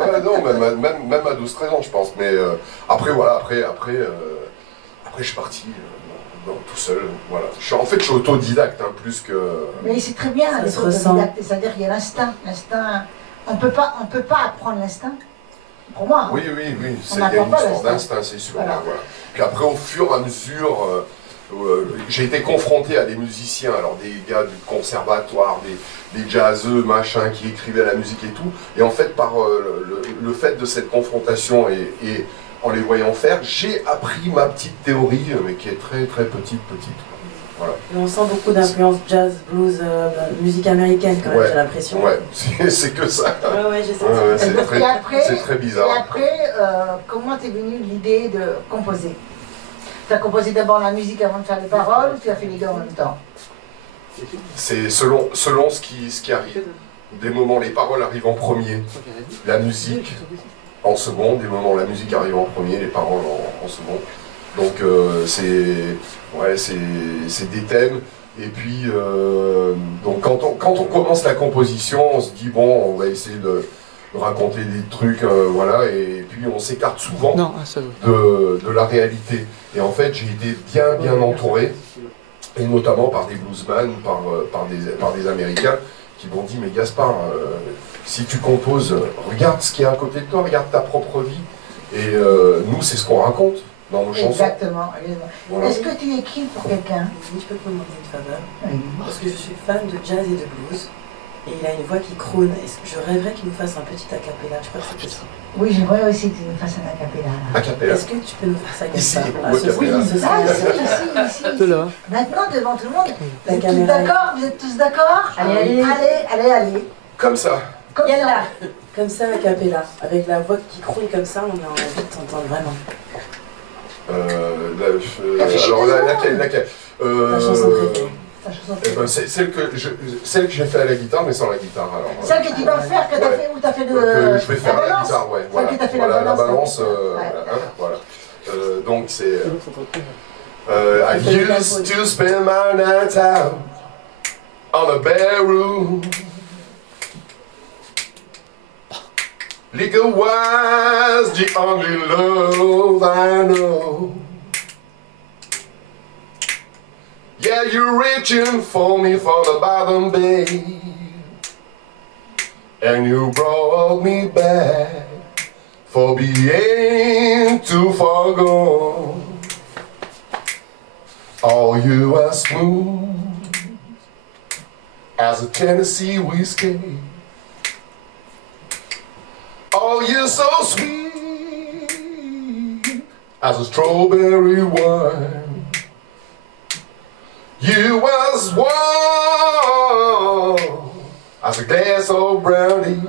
Ouais, non, même à 12-13 ans, je pense. Mais après, voilà, après, je suis parti tout seul. Voilà. En fait, je suis autodidacte, hein, plus que... Mais c'est très bien d'être autodidacte, c'est-à-dire qu'il y a l'instinct. L'instinct, on peut pas apprendre l'instinct. Pour moi. Hein. Oui, il y a une histoire d'instinct, c'est sûr. Voilà. Voilà. Puis après, au fur et à mesure... j'ai été confronté à des musiciens, alors des gars du conservatoire, des jazzeux, machin, qui écrivaient la musique et tout. Et en fait, par le fait de cette confrontation et en les voyant faire, j'ai appris ma petite théorie, mais qui est très très petite. Voilà. Et on sent beaucoup d'influence jazz, blues, musique américaine quand même, j'ai l'impression. Ouais, c'est que ça. Ouais, j'ai senti. C'est très bizarre. Et après, comment t'es venue l'idée de composer? Tu as composé d'abord la musique avant de faire les paroles ou tu as fait les deux en même temps? C'est selon ce qui arrive. Des moments, les paroles arrivent en premier, la musique en second. Des moments, la musique arrive en premier, les paroles en second. Donc c'est des thèmes. Et puis, donc quand on commence la composition, on se dit bon, on va essayer de raconter des trucs, voilà, et puis on s'écarte souvent de la réalité. Et en fait, j'ai été bien entouré, et notamment par des bluesmen, par des Américains, qui m'ont dit, mais Gaspard, si tu composes, regarde ce qui est à côté de toi, regarde ta propre vie. Et nous, c'est ce qu'on raconte dans nos chansons. Exactement. Voilà. Est-ce que tu écris pour quelqu'un? Je peux te demander une faveur, Oui. parce que je suis fan de jazz et de blues. Et il a une voix qui crône. Je rêverais qu'il nous fasse un petit acapella. Je crois que c'est possible. Oui, j'aimerais aussi que tu nous fasses un acapella. Acapella. Est-ce que tu peux nous faire ça comme Ici, ça? ou acapella. Ici. Maintenant, devant tout le monde. Vous êtes tous caméra. d'accord? Vous êtes tous d'accord? Allez. Comme ça. Comme ça. Comme ça, acapella. Avec la voix qui crône comme ça, on a envie de t'entendre vraiment. Alors laquelle Ta chanson préférée. Eh ben, c'est celle que j'ai fait à la guitare, mais sans la guitare. Alors, celle que tu vas faire, que tu as fait, ou tu as fait de que je vais faire la à la balance. guitare, ouais. Celle Voilà, que tu as fait voilà, la balance. Voilà. Donc c'est... I used to spend my nights out on a bare room. Liquor was the only love I know. Yeah, you're reaching for me for the bottom, babe, and you brought me back for being too far gone. Oh, you are smooth as a Tennessee whiskey. Oh, you're so sweet as a strawberry wine. You was warm as a glass of brandy,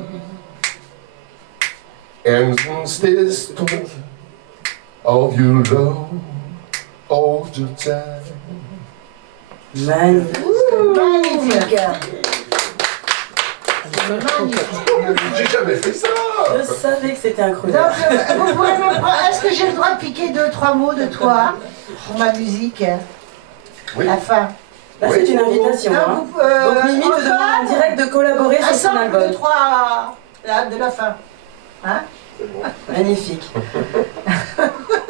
and still story of your love all the time. Magnifique. Magnifique. J'ai jamais fait ça. Je savais que c'était incroyable. Donc, vous pouvez me prendre... Est-ce que j'ai le droit de piquer 2-3 mots de toi pour ma musique? Oui. La fin. Là, c'est une invitation. Donc, Hein. Donc Mimi te demande en direct de collaborer sur son album. 2-3 de la fin. Hein? Magnifique.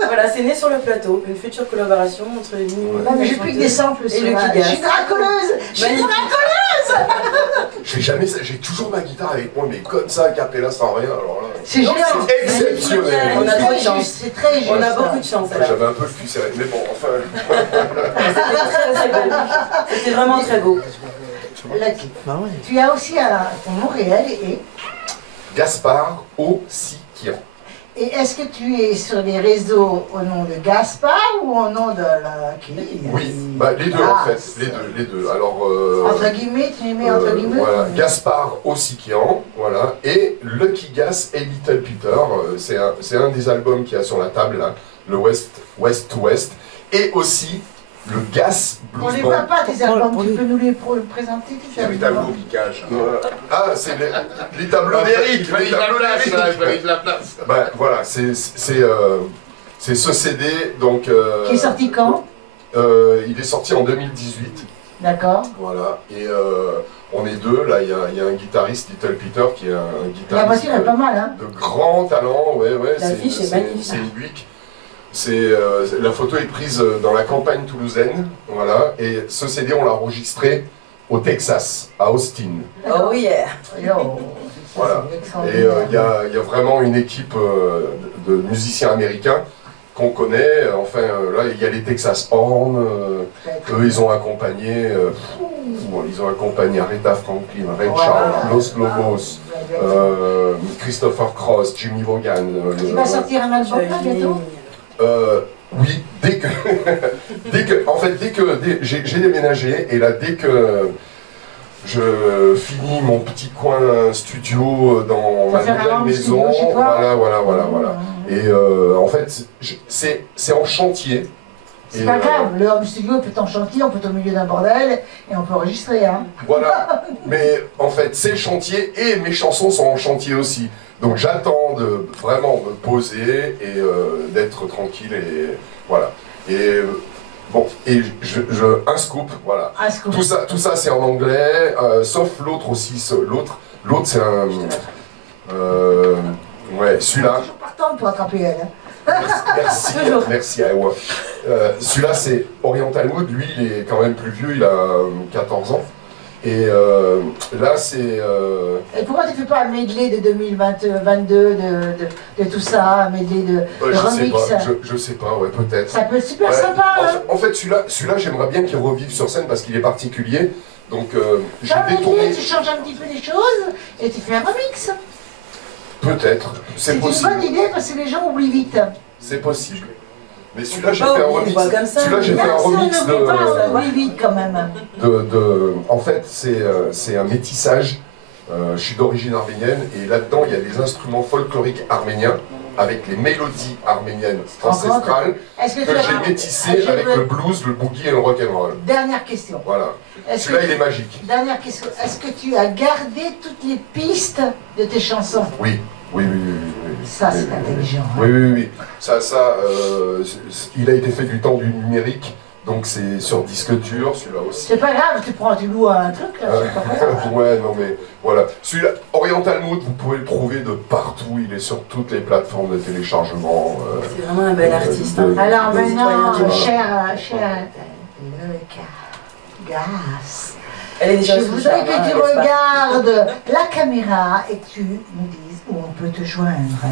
Voilà, c'est né sur le plateau, une future collaboration entre Mimi Non, mais j'ai plus que des samples et sur le la... Kigas. Je suis dracoleuse. Je suis dracoleuse. Je fais jamais ça. J'ai toujours ma guitare avec moi, mais comme ça, a cappella sans rien. Alors là, C'est génial. c'est exceptionnel. On a trop de chance. C'est très juste. On a beaucoup de chance alors. J'avais un peu le cul serré, mais bon, enfin. C'était beau. C'était vraiment très beau. Tu as aussi ton nom réel et Gaspard Ossiquian. Et est-ce que tu es sur les réseaux au nom de Gaspard ou au nom de la... Oui, bah, les deux en fait, les deux. Alors, entre guillemets, tu les mets entre guillemets. Voilà, Gaspard Ossiquian, voilà, et Lucky Gas et Little Peter, c'est un des albums qu'il y a sur la table, là, le West to West, et aussi le Gas Blues On les Band. voit pas tes albums, tu peux nous les présenter? Les tableaux qui cachent. Ah, c'est les tableaux d'Eric, les tableaux d'Eric. la place. Ben, voilà, c'est ce CD, donc... Qui est sorti quand? Il est sorti en 2018. D'accord. Voilà, et on est deux, là, il y a un guitariste, Little Peter, qui est un guitariste... La voiture est pas mal, hein? De grand talent, ouais, L'affiche est magnifique. c'est une Buick. La photo est prise dans la campagne toulousaine, voilà, et ce CD, on l'a enregistré au Texas, à Austin. Oh yeah. Voilà. Et il y a vraiment une équipe de musiciens américains qu'on connaît. Enfin, là, il y a les Texas Horn. Eux, ils ont accompagné Aretha Franklin, Ray Charles, Los Lobos, Christopher Cross, Jimmy Vaughan. Tu vas sortir un album là bientôt? Oui, dès que j'ai déménagé, et là, dès que je finis mon petit coin studio dans ma nouvelle maison, voilà. Et en fait, c'est en chantier. C'est pas grave, le home studio peut être en chantier, on peut être au milieu d'un bordel et on peut enregistrer, hein. Voilà, mais en fait, c'est le chantier et mes chansons sont en chantier aussi. Donc j'attends de vraiment me poser et d'être tranquille et voilà. Et bon, et un scoop, voilà. Un scoop. Tout ça c'est en anglais, sauf l'autre aussi. L'autre c'est un... ouais, celui-là... Toujours partant pour attraper elle, hein. Merci Iowa. Celui-là c'est Oriental Mood, lui il est quand même plus vieux, il a 14 ans. Et là c'est... Et pourquoi tu fais pas un medley de 2022 de tout ça, un medley de remix? Je sais pas, ouais, peut-être. Ça peut être super sympa, hein. En fait, celui-là j'aimerais bien qu'il revive sur scène parce qu'il est particulier. Donc j'ai détourné... Tu changes un petit peu les choses et tu fais un remix. Peut-être, c'est possible. C'est une bonne idée parce que les gens oublient vite. C'est possible. Mais celui-là j'ai fait un remix. Celui-là j'ai fait un remix de... on oublie vite quand même. En fait, c'est un métissage. Je suis d'origine arménienne et là-dedans il y a des instruments folkloriques arméniens avec les mélodies arméniennes ancestrales que j'ai métissées avec le blues, le boogie et le rock'n'roll. Dernière question. Voilà. Celui-là, il est magique. Dernière question. Est-ce que tu as gardé toutes les pistes de tes chansons? Oui. Oui. Ça, c'est intelligent. Hein. Oui. Il a été fait du temps du numérique. Donc c'est sur disque dur, celui-là aussi. C'est pas grave, tu loues un truc là, c'est pas grave. Ouais, non mais voilà. Celui-là, Oriental Mood, vous pouvez le trouver de partout, il est sur toutes les plateformes de téléchargement. C'est vraiment un bel artiste. Alors maintenant, cher Gas, je voudrais que tu regardes la caméra et que tu nous dises où on peut te joindre.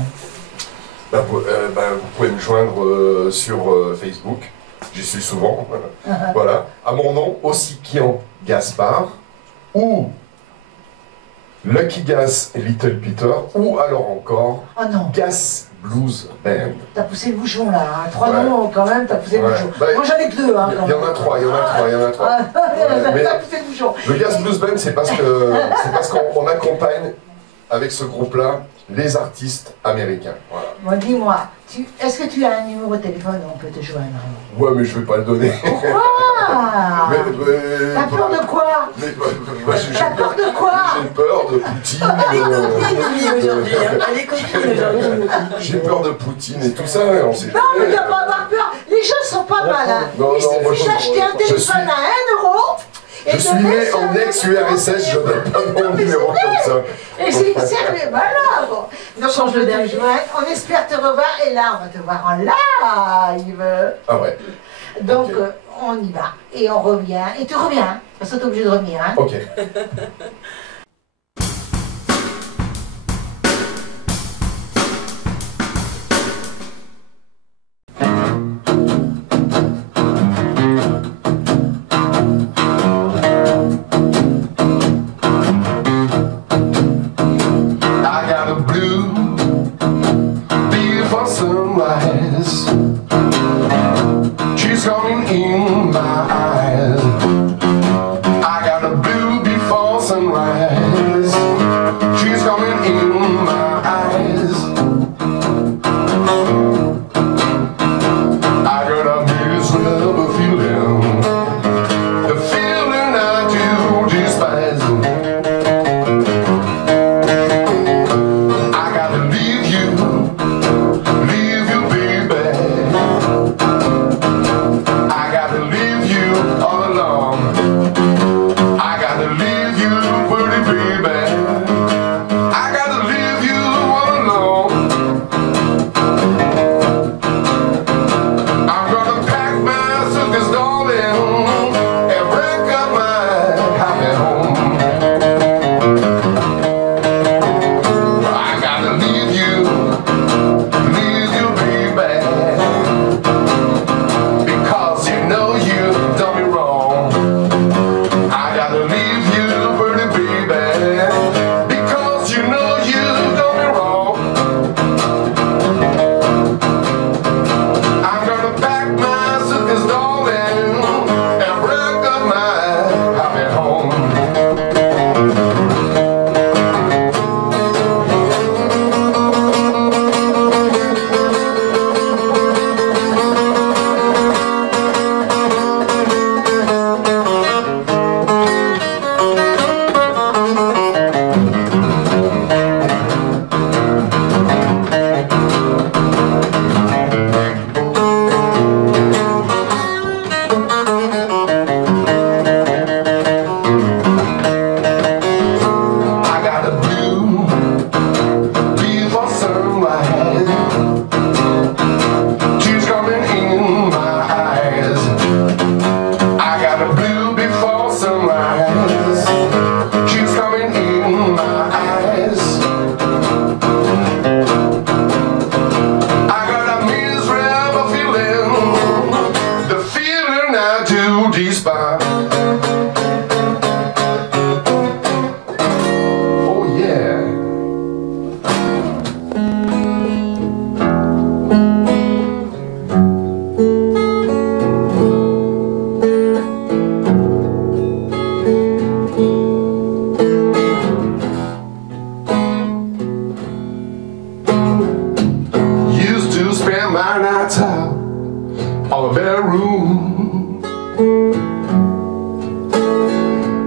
Vous pouvez me joindre sur Facebook. J'y suis souvent, voilà, à mon nom, Ossikian Gaspard, ou Lucky Gas et Little Peter, ou alors encore Gas Blues Band. T'as poussé le bouchon là, hein. 3 noms quand même, t'as poussé le bouchon. Moi j'en ai que 2. Hein, il y en a 3. T'as poussé le bouchon. Le Gas Blues Band, c'est parce qu'on accompagne avec ce groupe-là les artistes américains. Voilà. Bon, dis-moi, est-ce que tu as un numéro de téléphone où on peut te joindre? Ouais, mais je vais pas le donner. Pourquoi? T'as peur de quoi? T'as peur de quoi? J'ai peur de Poutine. Elle est copine aujourd'hui. J'ai peur de Poutine et tout ça. On sait non, mais t'as pas à avoir peur. Les gens sont pas malins. Il suffit d'acheter un téléphone à 1 €. Je suis né en ex-URSS, je donne pas mon numéro comme ça. Et c'est sérieux, voilà. Bon. Donc on peut te joindre, on espère te revoir, et là on va te voir en live. Ah ouais. Donc on y va, et on revient, et tu reviens, parce que t'es obligé de revenir. Hein. Ok.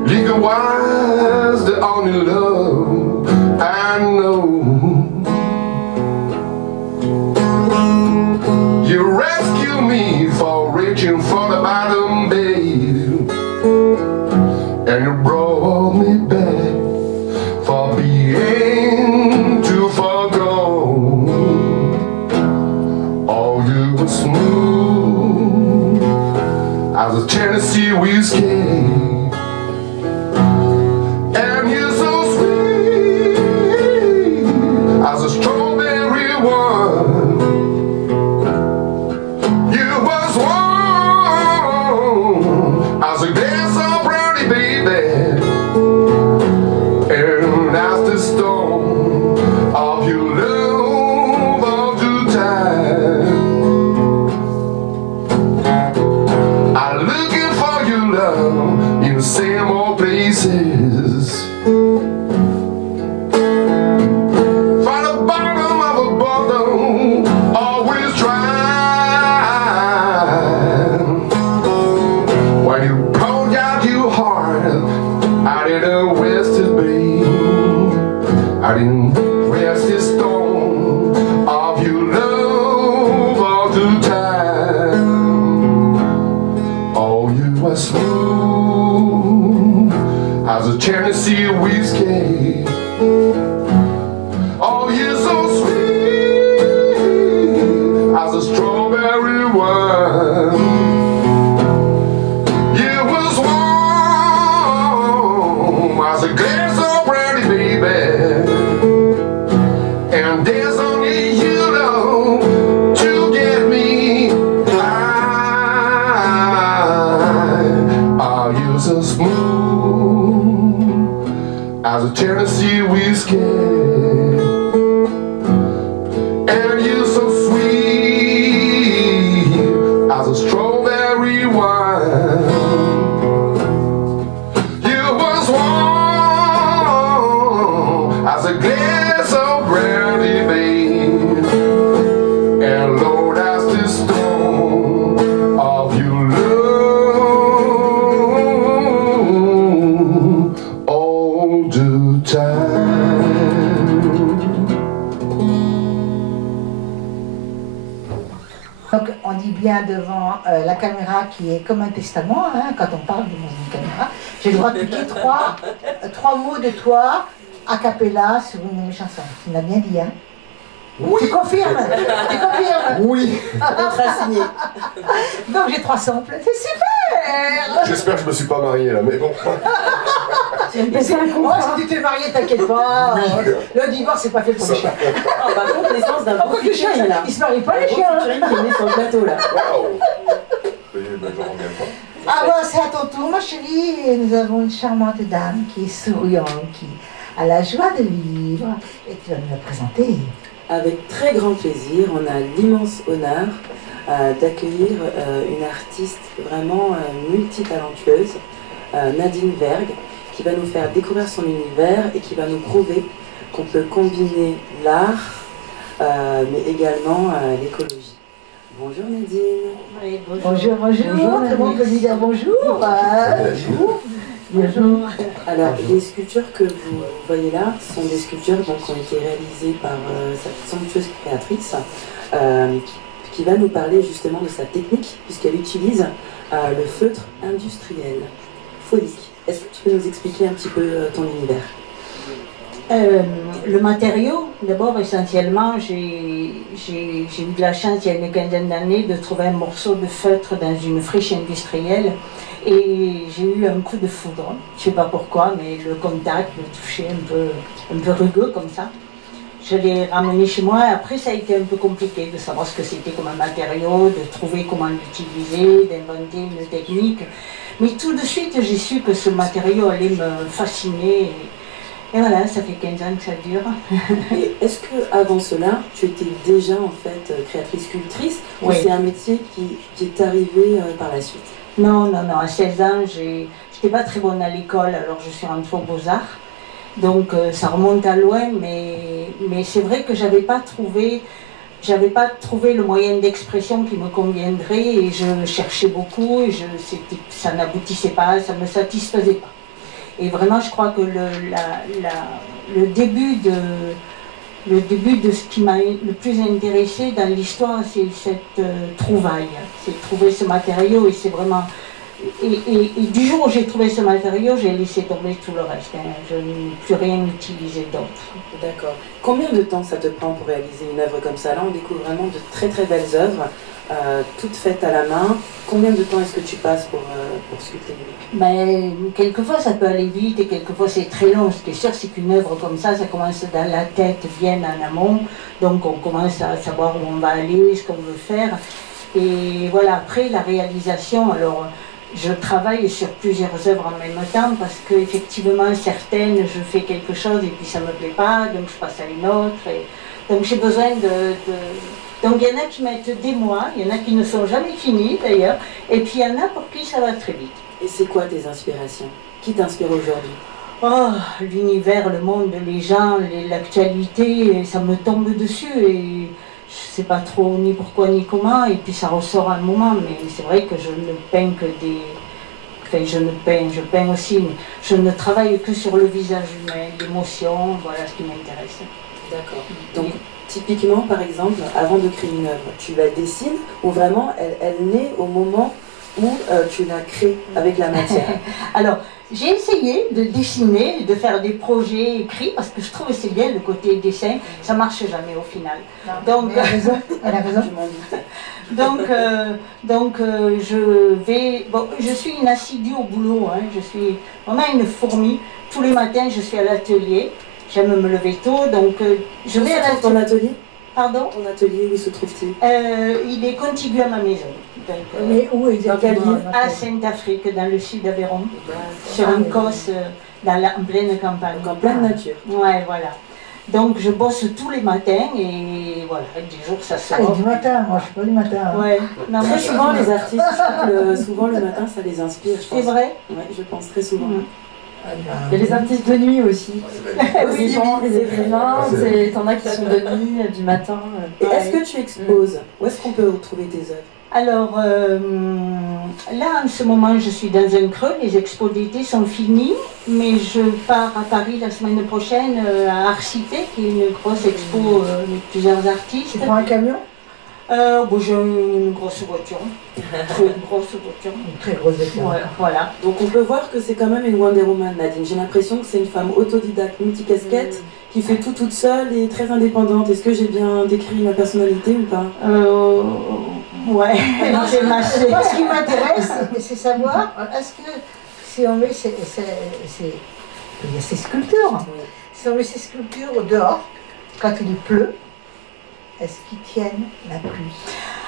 Legal wise, the only love I know. You rescue me for reaching for the bottom, babe, and you brought me back for being too far gone. Oh, you were smooth as a Tennessee whiskey. Tennessee whiskey. Oh, you're so sweet as a strawberry wine. You was warm as a glass of brandy, baby. And there's only you know to get me high. Oh, you're so smooth as a Tennessee whiskey, and you're so sweet as a strawberry wine. You was warm as a glass of brandy, babe, and Lord, as the storm of your love. Donc on dit bien devant la caméra qui est comme un testament, hein, quand on parle devant une caméra. J'ai le droit de piquer trois mots de toi a cappella sur une de mes chansons. Tu m'as bien dit, hein? Oui. Tu confirmes? Tu confirmes? Oui. Contrat signé. Donc j'ai 3 samples, c'est super. J'espère que je me suis pas marié là, mais bon. Si tu t'es marié, t'inquiète pas. Le divorce, c'est pas fait pour les chiens. Oh, par contre, l'essence d'un gros featuring là. Ils se marient pas les chiens. Featuring qui est né sur le plateau là. Waouh. Ben, j'en reviens pas. Ah bon, c'est à ton tour, ma chérie. Et nous avons une charmante dame qui est souriante, qui a la joie de vivre. Et tu vas nous la présenter. Avec très grand plaisir, on a l'immense honneur d'accueillir une artiste vraiment multitalentueuse, Nadine Verg, qui va nous faire découvrir son univers et qui va nous prouver qu'on peut combiner l'art, mais également l'écologie. Bonjour Nadine. Oui, bonjour. Bonjour. Comment on peut lui dire bonjour? Bonjour. Bonjour. Alors, les sculptures que vous voyez là sont des sculptures donc, qui ont été réalisées par cette somptueuse créatrice qui va nous parler justement de sa technique, puisqu'elle utilise le feutre industriel, phonique. Est-ce que tu peux nous expliquer un petit peu ton univers? Le matériau, d'abord, essentiellement, j'ai eu de la chance, il y a une quinzaine d'années, de trouver un morceau de feutre dans une friche industrielle. Et j'ai eu un coup de foudre. Je ne sais pas pourquoi, mais le contact, le toucher un peu rugueux comme ça. Je l'ai ramené chez moi. Après, ça a été un peu compliqué de savoir ce que c'était comme un matériau, de trouver comment l'utiliser, d'inventer une technique. Mais tout de suite, j'ai su que ce matériau allait me fasciner. Et voilà, ça fait 15 ans que ça dure. Et est-ce qu'avant cela, tu étais déjà en fait créatrice-sculptrice, ou oui. C'est un métier qui est arrivé par la suite? Non, à 16 ans, j'étais pas très bonne à l'école, alors je suis rentrée aux Beaux-Arts. Donc ça remonte à loin, mais c'est vrai que j'avais pas trouvé j'avais pas trouvé le moyen d'expression qui me conviendrait et je cherchais beaucoup et ça n'aboutissait pas, ça me satisfaisait pas. Et vraiment, je crois que le début de ce qui m'a le plus intéressé dans l'histoire, c'est cette trouvaille. C'est trouver ce matériau et c'est vraiment... Et du jour où j'ai trouvé ce matériau, j'ai laissé tomber tout le reste. Hein. Je n'ai plus rien utilisé d'autre. D'accord. Combien de temps ça te prend pour réaliser une œuvre comme ça? Là, on découvre vraiment de très très belles œuvres, toutes faites à la main. Combien de temps est-ce que tu passes pour sculpter? Ben, quelquefois ça peut aller vite et quelquefois c'est très long. Ce qui est sûr, c'est qu'une œuvre comme ça commence dans la tête bien en amont. Donc on commence à savoir où on va aller, ce qu'on veut faire. Et voilà, après la réalisation, alors je travaille sur plusieurs œuvres en même temps parce qu'effectivement certaines, je fais quelque chose et puis ça ne me plaît pas, donc je passe à une autre. Donc j'ai besoin Donc il y en a qui mettent des mois, il y en a qui ne sont jamais finis d'ailleurs, et puis il y en a pour qui ça va très vite. Et c'est quoi tes inspirations? Qui t'inspire aujourd'hui? Oh, l'univers, le monde, les gens, l'actualité, ça me tombe dessus et je sais pas trop ni pourquoi ni comment, et puis ça ressort à un moment, mais c'est vrai que je ne peins que des... Enfin, je peins aussi, mais je ne travaille que sur le visage humain, l'émotion, voilà ce qui m'intéresse. D'accord. Donc, typiquement, par exemple, avant de créer une œuvre, tu la dessines ou vraiment elle naît au moment où tu la crées avec la matière? Alors, j'ai essayé de dessiner, de faire des projets écrits, parce que je trouve que c'est bien le côté dessin, ça marche jamais au final. Non, donc, elle a raison. Je suis une assidue au boulot, hein, je suis vraiment une fourmi. Tous les matins, je suis à l'atelier, j'aime me lever tôt, donc je vais à ton atelier. Pardon? Ton atelier, où se trouve-t-il? Il est contigu à ma maison. Donc, mais où exactement? À Saint-Afrique, dans le sud d'Aveyron, sur un cos en pleine campagne. Donc en pleine nature. Ouais, voilà. Donc je bosse tous les matins et voilà, des jours ça sort. Ah, du matin, moi je suis pas du matin. Ouais. Non, très souvent les artistes, souvent le matin ça les inspire. C'est vrai? Ouais, je pense très souvent. Il y a les artistes de nuit aussi. Oui, les écrivains, t'en as qui sont de nuit, du matin. Et est-ce que tu exposes? Où est-ce qu'on peut retrouver tes œuvres? Alors, là, en ce moment, je suis dans un creux, les expos d'été sont finis, mais je pars à Paris la semaine prochaine à Arcité, qui est une grosse expo avec plusieurs artistes. Tu prends un camion? J'ai une grosse voiture, très grosse voiture. Une très grosse voiture. Ouais, voilà. Donc on peut voir que c'est quand même une Wonder Woman, Nadine. J'ai l'impression que c'est une femme autodidacte, multicasquette, qui fait tout toute seule et très indépendante. Est-ce que j'ai bien décrit ma personnalité ou pas? Ouais, j'ai mâché. Moi, ce qui m'intéresse, c'est savoir, est-ce que si on met ces sculptures, si on met ces sculptures dehors, quand il pleut, est-ce qu'ils tiennent la pluie?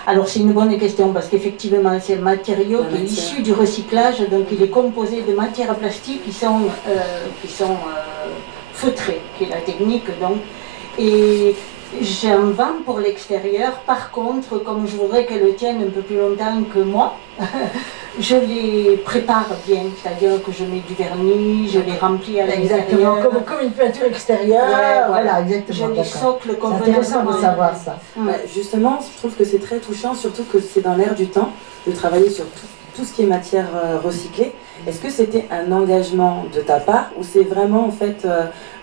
Alors c'est une bonne question parce qu'effectivement c'est un matériau qui est issu du recyclage, donc il est composé de matières plastiques qui sont feutrées, qui est la technique donc. Et j'en vends pour l'extérieur, par contre, comme je voudrais qu'elles tiennent un peu plus longtemps que moi, je les prépare bien, c'est-à-dire que je mets du vernis, je les remplis à l'intérieur. Exactement, comme une peinture extérieure, ouais, voilà, exactement. Je les socle convenablement. C'est intéressant de savoir ça. Bah, justement, je trouve que c'est très touchant, surtout que c'est dans l'air du temps, de travailler sur tout ce qui est matière recyclée. Est-ce que c'était un engagement de ta part ou c'est vraiment en fait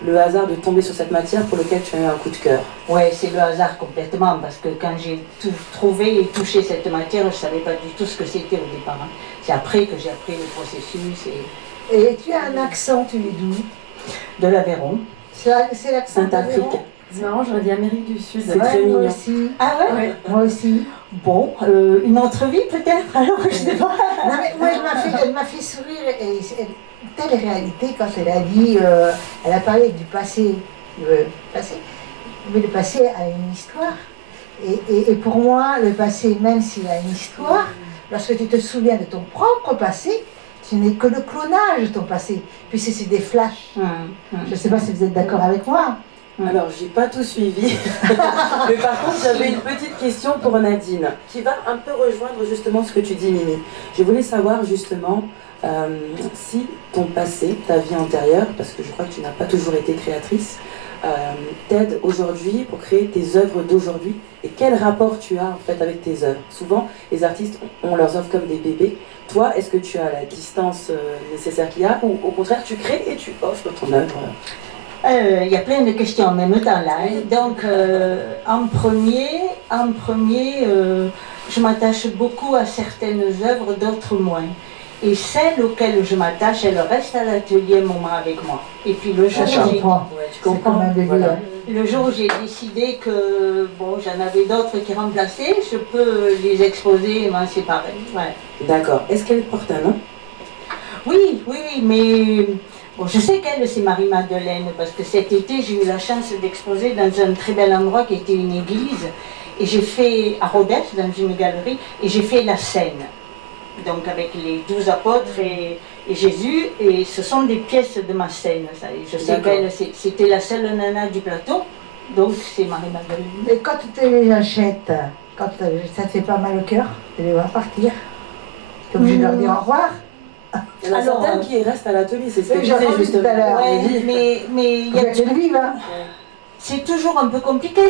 le hasard de tomber sur cette matière pour lequel tu as eu un coup de cœur? Oui, c'est le hasard complètement parce que quand j'ai tout trouvé et touché cette matière, je ne savais pas du tout ce que c'était au départ. Hein. C'est après que j'ai appris le processus. Et tu as un accent, tu es d'où? De l'Aveyron. C'est l'accent Saint-Afrique. C'est marrant, j'aurais dit Amérique du Sud. C'est très mignon. Moi aussi. Ah ouais? Moi aussi. Bon, une autre vie peut-être, alors je sais pas. Non mais moi elle m'a fait sourire et telle réalité quand elle a dit, elle a parlé du passé, mais le passé a une histoire. Et pour moi, le passé, même s'il a une histoire, lorsque tu te souviens de ton propre passé, ce n'est que le clonage de ton passé, puisque c'est des flashs. Je ne sais pas si vous êtes d'accord avec moi. Alors, j'ai pas tout suivi, mais par contre, j'avais une petite question pour Nadine, qui va un peu rejoindre justement ce que tu dis, Mimi. Je voulais savoir justement si ton passé, ta vie antérieure, parce que je crois que tu n'as pas toujours été créatrice, t'aident aujourd'hui pour créer tes œuvres d'aujourd'hui? Et quel rapport tu as en fait avec tes œuvres? Souvent, les artistes ont leurs œuvres comme des bébés. Toi, est-ce que tu as la distance nécessaire qu'il y a, ou au contraire, tu crées et tu offres ton œuvre? Il y a plein de questions en même temps là. Donc, en premier, je m'attache beaucoup à certaines œuvres, d'autres moins. Et celles auxquelles je m'attache, elles restent à l'atelier un moment avec moi. Et puis le jour le jour où j'ai décidé que bon, j'en avais d'autres qui remplaçaient, je peux les exposer et m'en séparer. Ouais. D'accord. Est-ce qu'elle porte un nom? Oui, mais bon, je sais qu'elle, c'est Marie-Madeleine, parce que cet été, j'ai eu la chance d'exposer dans un très bel endroit qui était une église. Et j'ai fait à Rodez, dans une galerie, et j'ai fait la scène. Donc avec les 12 apôtres et Jésus, et ce sont des pièces de ma scène. Je sais qu'elle, c'était la seule nana du plateau, donc c'est Marie-Madeleine. Et quand tu les achètes, quand ça te fait pas mal au cœur, tu les vois partir, tu es obligé de leur dire au revoir. Il y en a certaines qui restent à l'atelier, c'est ce que j'ai je disais tout à l'heure. Mais il y a tu le vives, hein. C'est toujours un peu compliqué,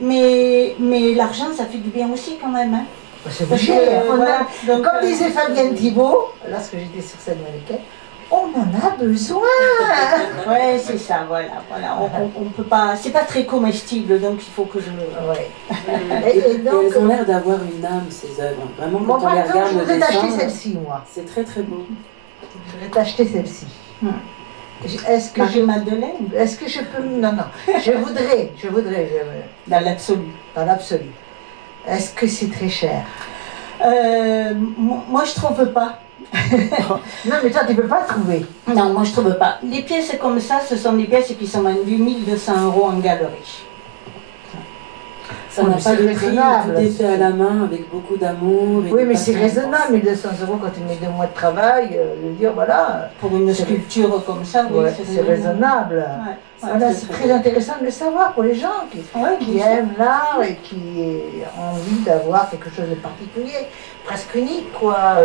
mais l'argent, ça fait du bien aussi quand même. Hein. C'est obligé. Comme disait Fabienne Thibault, lorsque j'étais sur scène avec elle, on en a besoin. Ouais, c'est ça, voilà. On peut pas, c'est pas très comestible, donc il faut que je. Ouais. Et donc, elles ont l'air d'avoir une âme, ces œuvres. Vraiment, quand on les regarde, je voudrais t'acheter celle-ci, moi. C'est très très beau. Je voudrais t'acheter celle-ci. Est-ce que Marie-Madeleine? Est-ce que je peux... Non. Je voudrais. Dans l'absolu. Dans l'absolu. Est-ce que c'est très cher? Moi, je trouve pas. Non, mais toi, tu peux pas trouver. Non, moi, je trouve pas. Les pièces comme ça, ce sont des pièces qui sont vendues 1 200 € en galerie. Ça n'a pas de prix, tout est fait à la main avec beaucoup d'amour. Oui, mais c'est raisonnable, 1 200 € quand tu mets 2 mois de travail, je veux dire, voilà. Pour une sculpture comme ça, oui, c'est raisonnable. Ouais. Voilà, c'est très intéressant de le savoir pour les gens qui aiment l'art et qui ont envie d'avoir quelque chose de particulier, presque unique, quoi.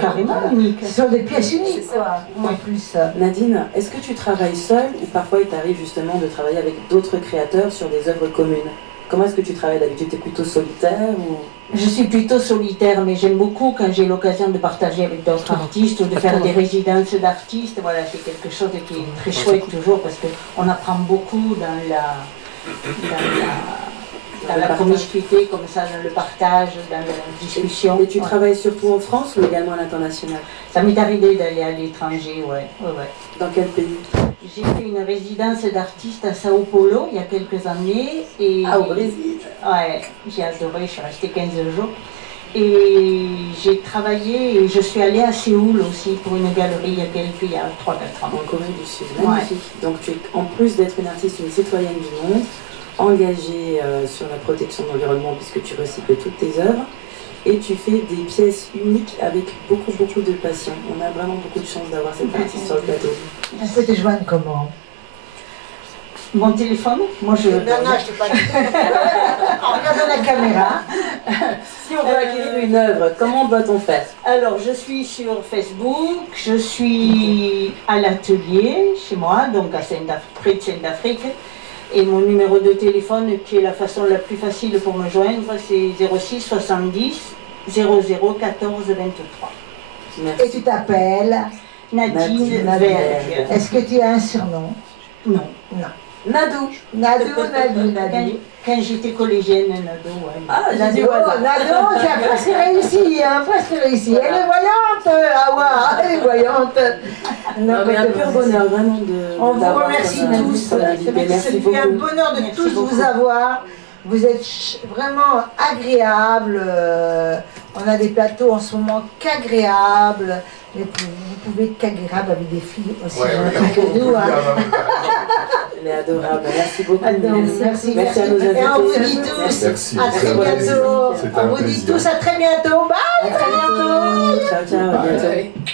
Carrément unique. Ce sont des pièces uniques, quoi, en plus. Nadine, est-ce que tu travailles seule ou parfois il t'arrive justement de travailler avec d'autres créateurs sur des œuvres communes? Comment est-ce que tu travailles d'habitude? Tu es plutôt solitaire ou... Je suis plutôt solitaire, mais j'aime beaucoup quand j'ai l'occasion de partager avec d'autres artistes ou de faire des résidences d'artistes. Voilà, c'est quelque chose qui est très chouette toujours parce qu'on apprend beaucoup dans la promiscuité, comme ça, dans le partage, dans la discussion. Et tu travailles surtout en France ou également à l'international? Ça m'est arrivé d'aller à l'étranger, ouais. Dans quel pays? J'ai fait une résidence d'artiste à Sao Paulo il y a quelques années. Et au Brésil? Ouais, j'ai adoré, je suis restée 15 jours. Et j'ai travaillé et je suis allée à Séoul aussi pour une galerie il y a 3-4 ans. En Corée du Sud, magnifique. Donc tu es, en plus d'être une artiste, une citoyenne du monde, engagée sur la protection de l'environnement puisque tu recycles toutes tes œuvres. Et tu fais des pièces uniques avec beaucoup de passion. On a vraiment beaucoup de chance d'avoir cette artiste sur le plateau. On peut te joindre comment? Mon téléphone? Moi je... Non, je t'ai pas dit. En regardant la caméra. Si on veut acquérir une œuvre, comment doit-on faire? Alors, je suis sur Facebook, je suis à l'atelier chez moi, donc à près de Saint-Afrique. Et mon numéro de téléphone, qui est la façon la plus facile pour me joindre, c'est 06 70 00 14 23. Merci. Et tu t'appelles Nadine Vergue. Est-ce que tu as un surnom? Non. Nadou. Quand j'étais collégienne, Nadou. Ouais. Ah, Nadou, tu as presque réussi, hein, presque réussi. Elle est voyante, Awa, elle est voyante. Non, mais un pur bonheur, vraiment de. On vous remercie tous. C'est un bonheur de tous vous avoir. Vous êtes vraiment agréables. On a des plateaux en ce moment qu'agréables. Mais vous pouvez être qu'agréable avec des filles aussi que nous. Elle est adorable. Merci beaucoup. Merci à nos invités. Et on vous dit tous à très bientôt. On vous dit tous à très bientôt. Bye. À très bientôt. Ciao, ciao. À bientôt.